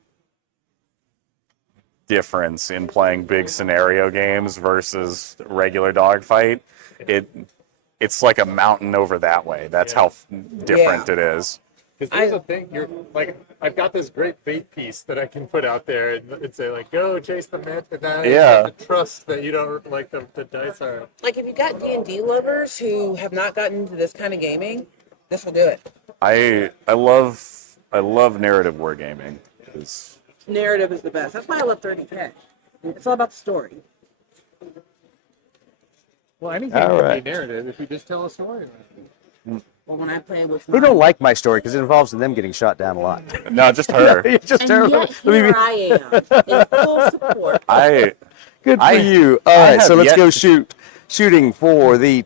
difference in playing big scenario games versus regular dogfight, it's like a mountain over that way. That's how different it is. Because there's a thing, you're like, I've got this great bait piece that I can put out there and say like, go chase the Manta, and then I have to trust that you don't like the dice are. Like if you got D&D lovers who have not gotten into this kind of gaming, this will do it. I love narrative wargaming. It's Narrative is the best. That's why I love 30K. It's all about the story. Well, anything All can right. be narrative if you just tell a story. Well, when I play with They don't like my story because it involves them getting shot down a lot. no, just her. It's just And terrible. yet here I am in full support. Good for I- you. All I right, so have let's yet go to- shooting for the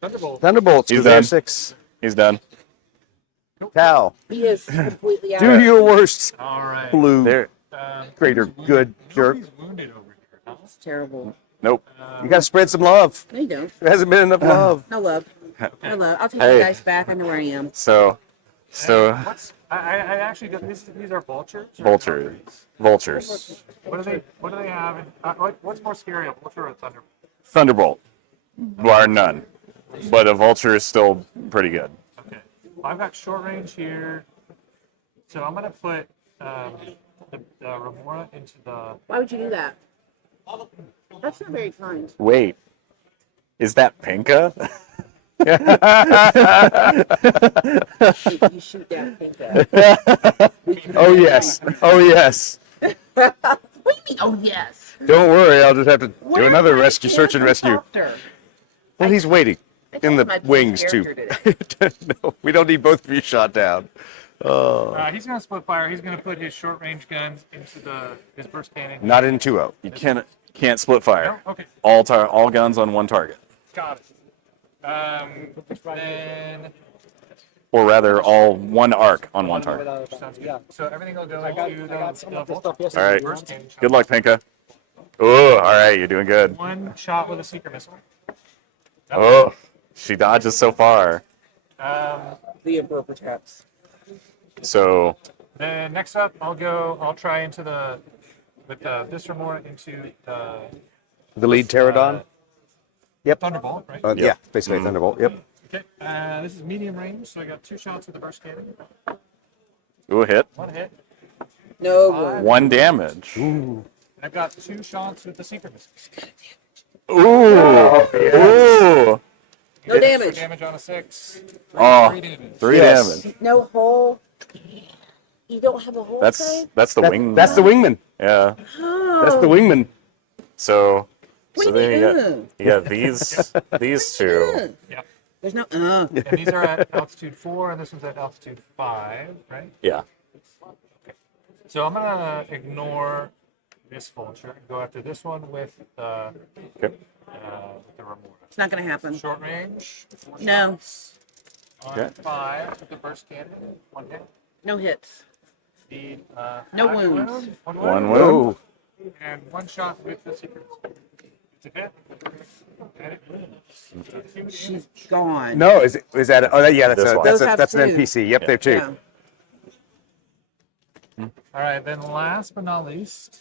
Thunderbolt. Thunderbolts. He's Because they're done. 6. He's done. Cal, He is completely out. do your worst, All right. blue There. crater, good jerk. Nobody's wounded over here. Huh? It's terrible. Nope. You got to spread some love. No, you don't. There hasn't been enough love. No love. No love. I'll take Hey. the dice back. I know where I am. So What's I actually got these are vultures. or vultures. Vultures. What do they have? What's more scary, a vulture or a thunderbolt? Thunderbolt. Bar none. But a vulture is still pretty good. Okay. I've got short range here, so I'm gonna put the Remora into the. Why would you do that? That's not very kind. Wait. Is that Pinka? You shoot down Pinka. Oh, yes. Oh, yes. What do you mean? Oh yes. Don't worry. I'll just have to do Where's another my rescue, search and rescue. helicopter? Well, he's waiting in the my best wings, too. character No, we don't need both of you shot down. He's gonna split fire. He's gonna put his short range guns into his burst cannon. Not in 2-0. You can't split fire. No? Okay. All guns on one target. Got it. Then Or rather, all one arc on one target. sounds good. So everything will go into the vulture. All right. Burst cannon shot. Good luck, Pinka. Oh, all right. You're doing good. One shot with a seeker missile. Oh, she dodges so far. The Emperor protects. So Then next up, I'll try into with this Remora into the The lead pterodon? Yep. Thunderbolt, right? Yeah, basically a Thunderbolt. Yep. Okay, this is medium range, so I got 2 shots with the burst cannon. Ooh, hit. 1 hit. No. 5. 1 damage. I've got 2 shots with the secret missile. Ooh. Ooh. No damage. 3 damage on a 6. 3, Oh. 3 damage. 3 Yes. damage. No hole. You don't have a hole That's side? the wing. That's the wingman. Yeah. That's the wingman. So What do then you you mean? got these two. Yep. There's no. And these are at altitude 4, and this one's at altitude 5, right? Yeah. So I'm gonna ignore this vulture and go after this one with Okay. the remora. It's not gonna happen. Short range. 4 No. shots on Okay. 5 with the burst cannon. 1 hit. No hits. Speed. No 5 to wounds. wound, 1 One wound. wound. And 1 shot with the secret. It's a hit. And it wounds. She's gone. No, is that? Oh, yeah, that's This a one. that's Those a have that's an 2. NPC. Yep, they're 2. Yeah. All right, then last but not least,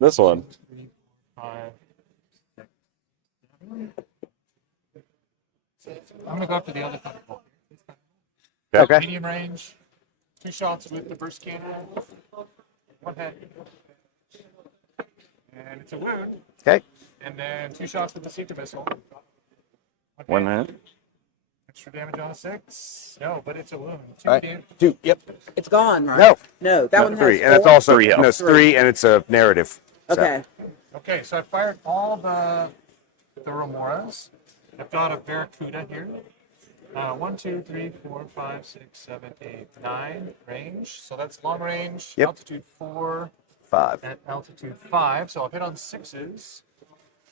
This one. 3, 5, 6, 7. I'm gonna go up to the other thunderbolt. Okay. Medium range, 2 shots with the burst cannon, 1 hit, and it's a wound. Okay. And then 2 shots with the secret missile. 1 hit. Extra damage on a 6. No, but it's a wound. 2 All right. damage. 2. Yep. It's gone, right? No. No, that one has 3, and it's 4. also 3 health. no, it's 3, and it's a narrative. So, Okay. Okay, so I fired all the remoras. I've got a barracuda here. 1, 2, 3, 4, 5, 6, 7, 8, 9 range. So that's long range. Yep. Altitude 4 5. at altitude 5. So I'll hit on 6s.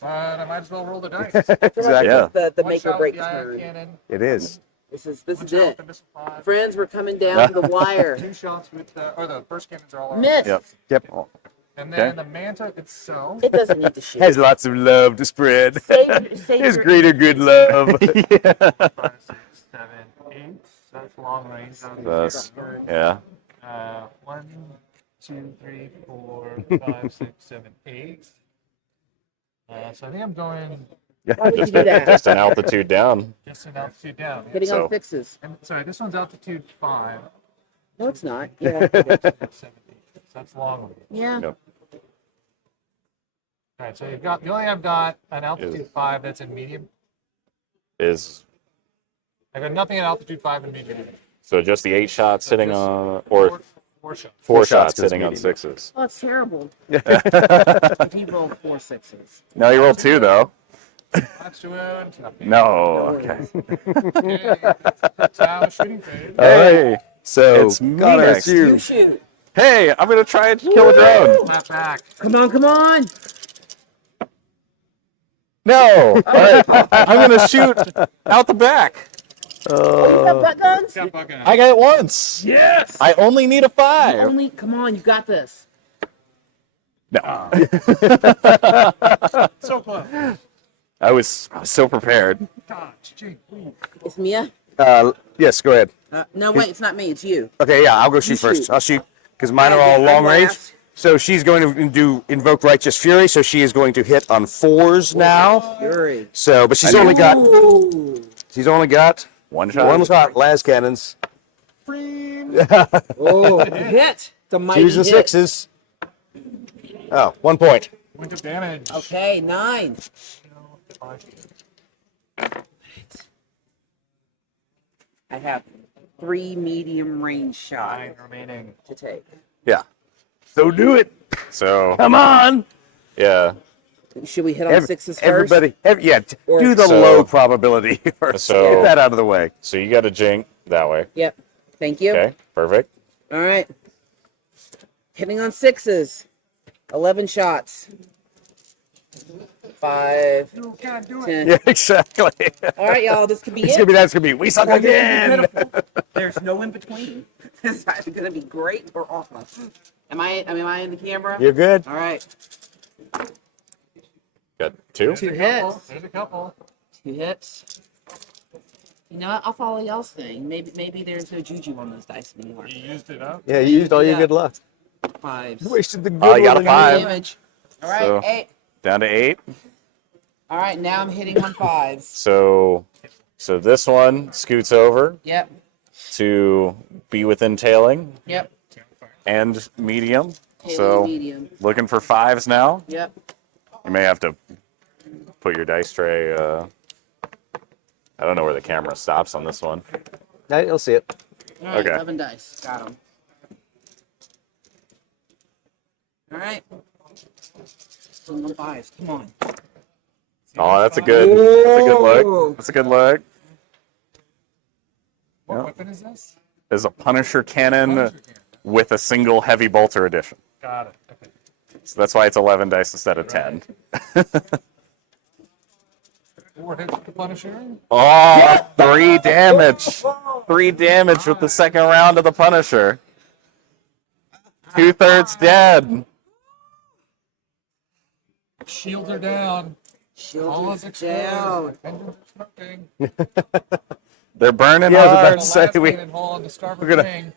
But I might as well roll the dice. Exactly. Yeah. The 1 make or shot break with the ion turn. cannon. It is. This 1 is shot with it. the missile pod. Friends, we're coming down to the wire. 2 shots with the, or the burst cannons are all on. Miss. Yep. Yep. And then Okay. the manta itself. It doesn't need to shoot. Has lots of love to spread. Save His your- greater good love. 5, 6, 7, 8. So that's long range. That's yeah. 1, 2, 3, 4, 5, 6, 7, 8. So I think I'm going Why would you do that? Just an altitude down. just an altitude down. Hitting So- on 6s. And sorry, this one's altitude 5. No, it's not. Yeah. 6, 7, 8. So that's long range. Yeah. Yep. All right, so you only have got an altitude 5 that's in medium. Is I got nothing at altitude 5 and medium. so just the 8 shots sitting just on, or 4 shots. 4 shots shots 'cause sitting on medium. 6s. Oh, it's terrible. If you roll 4 6s. No, you rolled 2 though. That's to wound. Nothing. No. Okay. Okay. That's how shooting phase. Hey. So It's me Connor, next. it's you. You shoot. Hey, I'm gonna try and kill a drone. Snap back. Come on, come on. No. All right. I'm gonna shoot out the back. Oh, you got butt guns? Got buck out. I got it once. Yes. I only need a 5. Only, come on, you got this. No. So close. I was so prepared. Dodge. Gee, ooh. It's Mia. Yes, go ahead. No, wait, it's not me. It's you. Okay, yeah, I'll go shoot You first. shoot. I'll shoot because mine are Okay, all I'm long range. last. So she's going to do invoke righteous fury. So she is going to hit on 4s now. Fury. So, but she's I only got Ooh. One shot. one shot. Las cannons. Oh, hit. The mighty 2s and hit. 6s. Oh, 1 point. Point of damage. Okay, 9. I have 3 medium range shots 9 remaining. to take. Yeah. So do it. So Come on. yeah. Should we hit on 6s first? Everybody, yeah, Or- do the So- low probability first. So- Get that out of the way. So you got a jink that way. Yep. Thank you. Okay. Perfect. All right. Hitting on 6s. 11 shots. 5, You can't do it. 10. Yeah, exactly. All right, y'all. This could be It's it. gonna be that's gonna be we suck This could be again. pitiful. There's no in between. This is either gonna be great or awful. Am I in the camera? You're good. All right. Got 2. 2 hits. There's a couple. 2 hits. You know what? I'll follow y'all's thing. Maybe there's no juju on those dice anymore. You used it up. Yeah, you used all your Yeah. good luck. 5s. You wasted the good. Oh, you got a one. 5. Damage. All right, So- 8. Down to 8. All right, now I'm hitting on 5s. So So this one scoots over Yep. to be within tailing Yep. and medium. Tailing So medium. looking for 5s now. Yep. You may have to put your dice tray. I don't know where the camera stops on this one. Now you'll see it. All right, Okay. 11 dice. Got them. All right. 5s. Come on. Oh, that's a good look. That's a good look. What weapon is this? There's a Punisher cannon Punisher cannon. with a single heavy bolter addition. Got it. Okay. So that's why it's 11 dice instead of 10. 4 hits with the Punisher. Oh, 3 damage. 3 damage with the second round of the Punisher. 2/3 dead. Shields are down. All is down. exposed. Engines are smoking. They're burning Yeah, I was about hard. to say, The we- last cannon hole on the starboard we're gonna- wing.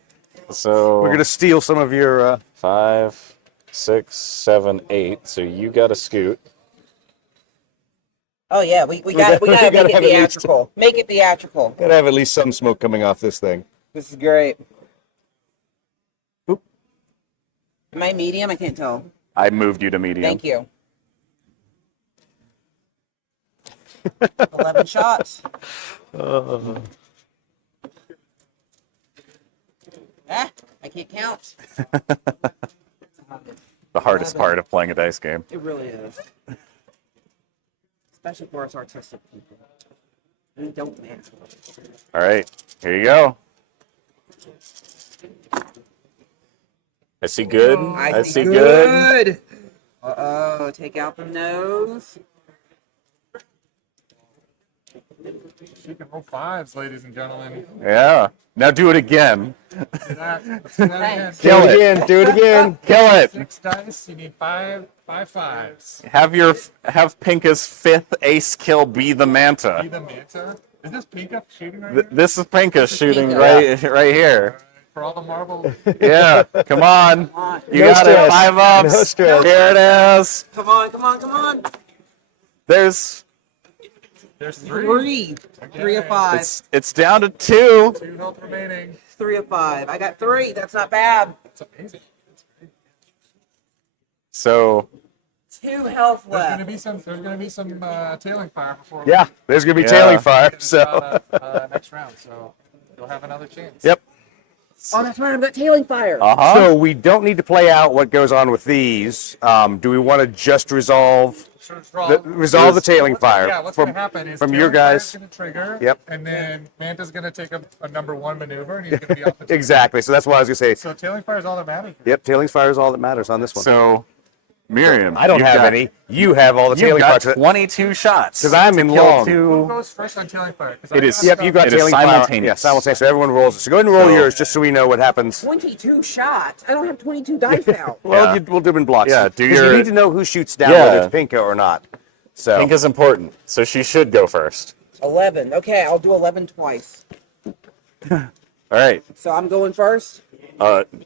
So We're gonna steal some of your. 5, 6, 7, 8. So you got to scoot. Oh yeah, we got we to gotta make it have at least- theatrical. Make it theatrical. Gotta have at least some smoke coming off this thing. This is great. Oop. Am I medium? I can't tell. I moved you to medium. Thank you. 11 shots. Ah, I can't count. The hardest part of playing a dice game. It really is. Especially for us artistic people. We don't math. All right, here you go. I see good. I see good. Uh-oh, take out the nose. She can roll 5s, ladies and gentlemen. Yeah. Now do it again. Do that. Let's do that again. Kill Do it it. again. Do it again. Kill it. 6 dice. You need 5 5s. Have Pinka's 5th ace kill be the Be Manta. the Manta. Is this Pinka shooting right here? This is Pinka shooting Pinka. right here. For all the marble. Yeah. Come on. on. You No got it. stress. 5 ups. No stress. Here it is. Come on, come on, come on. There's. There's 3. 3 of 5. It's down to 2. 2 health remaining. 3 of 5. I got 3. That's not bad. That's amazing. That's great. So 2 health There's gonna left. be some. There's gonna be some tailing fire before. Yeah, there's gonna be Yeah. tailing fire. So. Next round, so you'll have another chance. Yep. Oh, that's right. I've got tailing fire. uh-huh. So we don't need to play out what goes on with these. Do we want to just resolve the tailing fire Yeah, what's from, gonna happen is from your tailing fire's guys? gonna trigger. Yep. And then Manta's gonna take a number 1 maneuver, and he's gonna be off the table. Exactly. So that's what I was gonna say. So tailing fire is all that matters. Yep, tailing fire is all that matters on this one. So Miriam, I don't you've have got- any. You have all the You've tailing got fire. 22 shots. Because I'm in to kill long. Who 2. goes first on tailing fire? 'Cause It I is- got Yep, some- you got It is tailing fire. simultaneous. Yeah, simultaneous. So everyone rolls it. So go ahead and roll So- yours just so we know what happens. 22 shots. I don't have 22 dice out. Well, Yeah. we'll do them in blocks. Yeah, do 'Cause your- you need to know who shoots down, Yeah. whether it's Pinka or not. So Pinka's important, so she should go first. 11. Okay, I'll do 11 twice. All right. So I'm going first.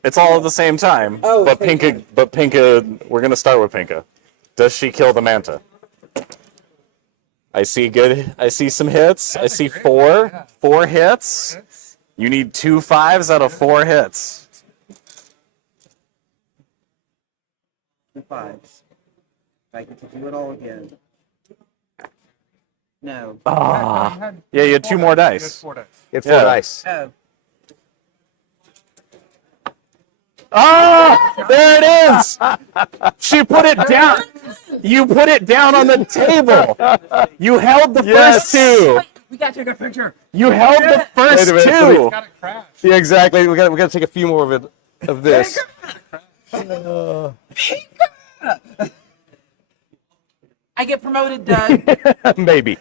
It's all at the same time. Oh, but same Pinka, time. we're gonna start with Pinka. Does she kill the Manta? I see good. I see some hits. I That's a see great 4. one, yeah. 4 hits. Hits. You need 2 5s out of 4 hits. 2 5s. I get to do it all again. No. Yeah, you had 2 more You had dice. 4 dice. it's Yeah. 4 dice. Oh. Oh, there it is. She put it down. You put it down on the table. You held the Yes. first 2. We gotta take a picture. You held the first Wait a minute, 2. Got it crashed. Yeah, exactly. We got to take a few more of it of this. I get promoted, Doug. Maybe.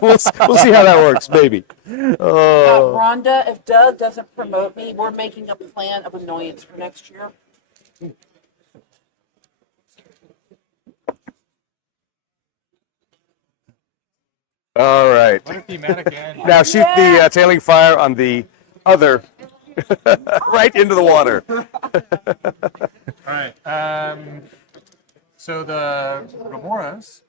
we'll see how that works. Maybe. Rhonda, if Doug doesn't promote me, we're making a plan of annoyance for next year. All right. Let it be Matt again. Now shoot the tailing fire on the other, right into the water. All right. So the Remoras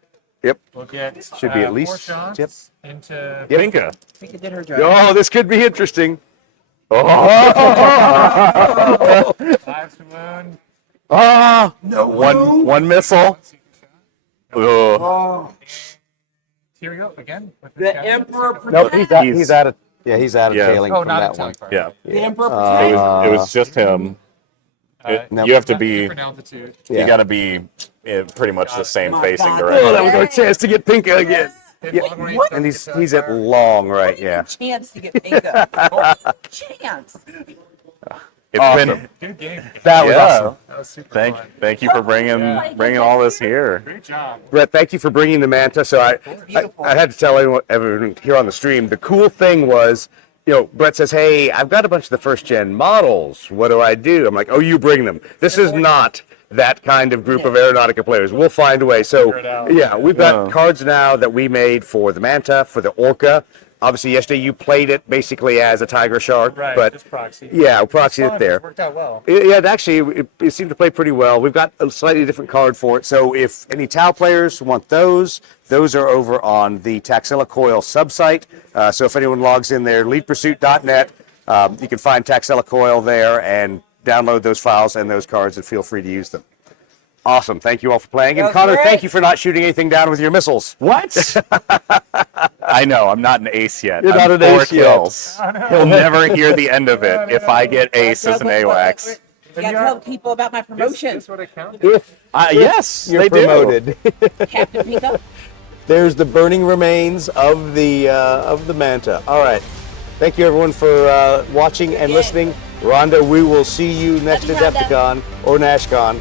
Yep. We'll get Should be at 4 least- shots yep. into Pinka. I think it did her job. Oh, this could be interesting. Lives to Moon. Ah, no. One missile. Oh. Here we go again. With The cannon. Emperor No, protects. he's out of. Yeah, he's out of Yeah. tailing Oh, from not that a one. fire. Yeah. The Emperor It protects. was just him. no. You have to Not be. different altitude. Yeah. You got to be pretty much the same My facing God. Oh, direction. that was our chance to get Pinka again. Hit Yeah. long range, What? And doesn't he's get at long, right? Yeah. Chance to get Pinka. Chance. It's Awesome. been. Good game. That was Yeah. awesome. That was super Thank fun. thank you for bringing all this here. Great job. Brett, thank you for bringing the Manta. So I had to tell everyone here on the stream, the cool thing was, Brett says, hey, I've got a bunch of the first gen models. What do I do? I'm like, oh, you bring them. This is not that kind of group of Aeronautica players. We'll find a way. So Figure it out. yeah, we've got Yeah. cards now that we made for the Manta, for the Orca. Obviously, yesterday you played it basically as a tiger shark, Right. but just proxy. yeah, we proxied Fun, it there. worked out well. Yeah, it seemed to play pretty well. We've got a slightly different card for it. So if any Tau players want those are over on the Taxila Coil subsite. So if anyone logs in there, leadpursuit.net, you can find Taxila Coil there and download those files and those cards and feel free to use them. Awesome. Thank you all for playing. And That was Connor, great. thank you for not shooting anything down with your missiles. What? I know, I'm not an ace yet. You're I'm not an 4 ace yet. kills. He'll never hear the end of it if I get ace as an AWACS. You got to tell people about my promotion. This would have counted. Yes, You're they do. promoted. Captain Pinka. There's the burning remains of the Manta. All right. Thank you, everyone, for watching and listening. Rhonda, we will see you next Happy Honda. Adepticon or NashCon.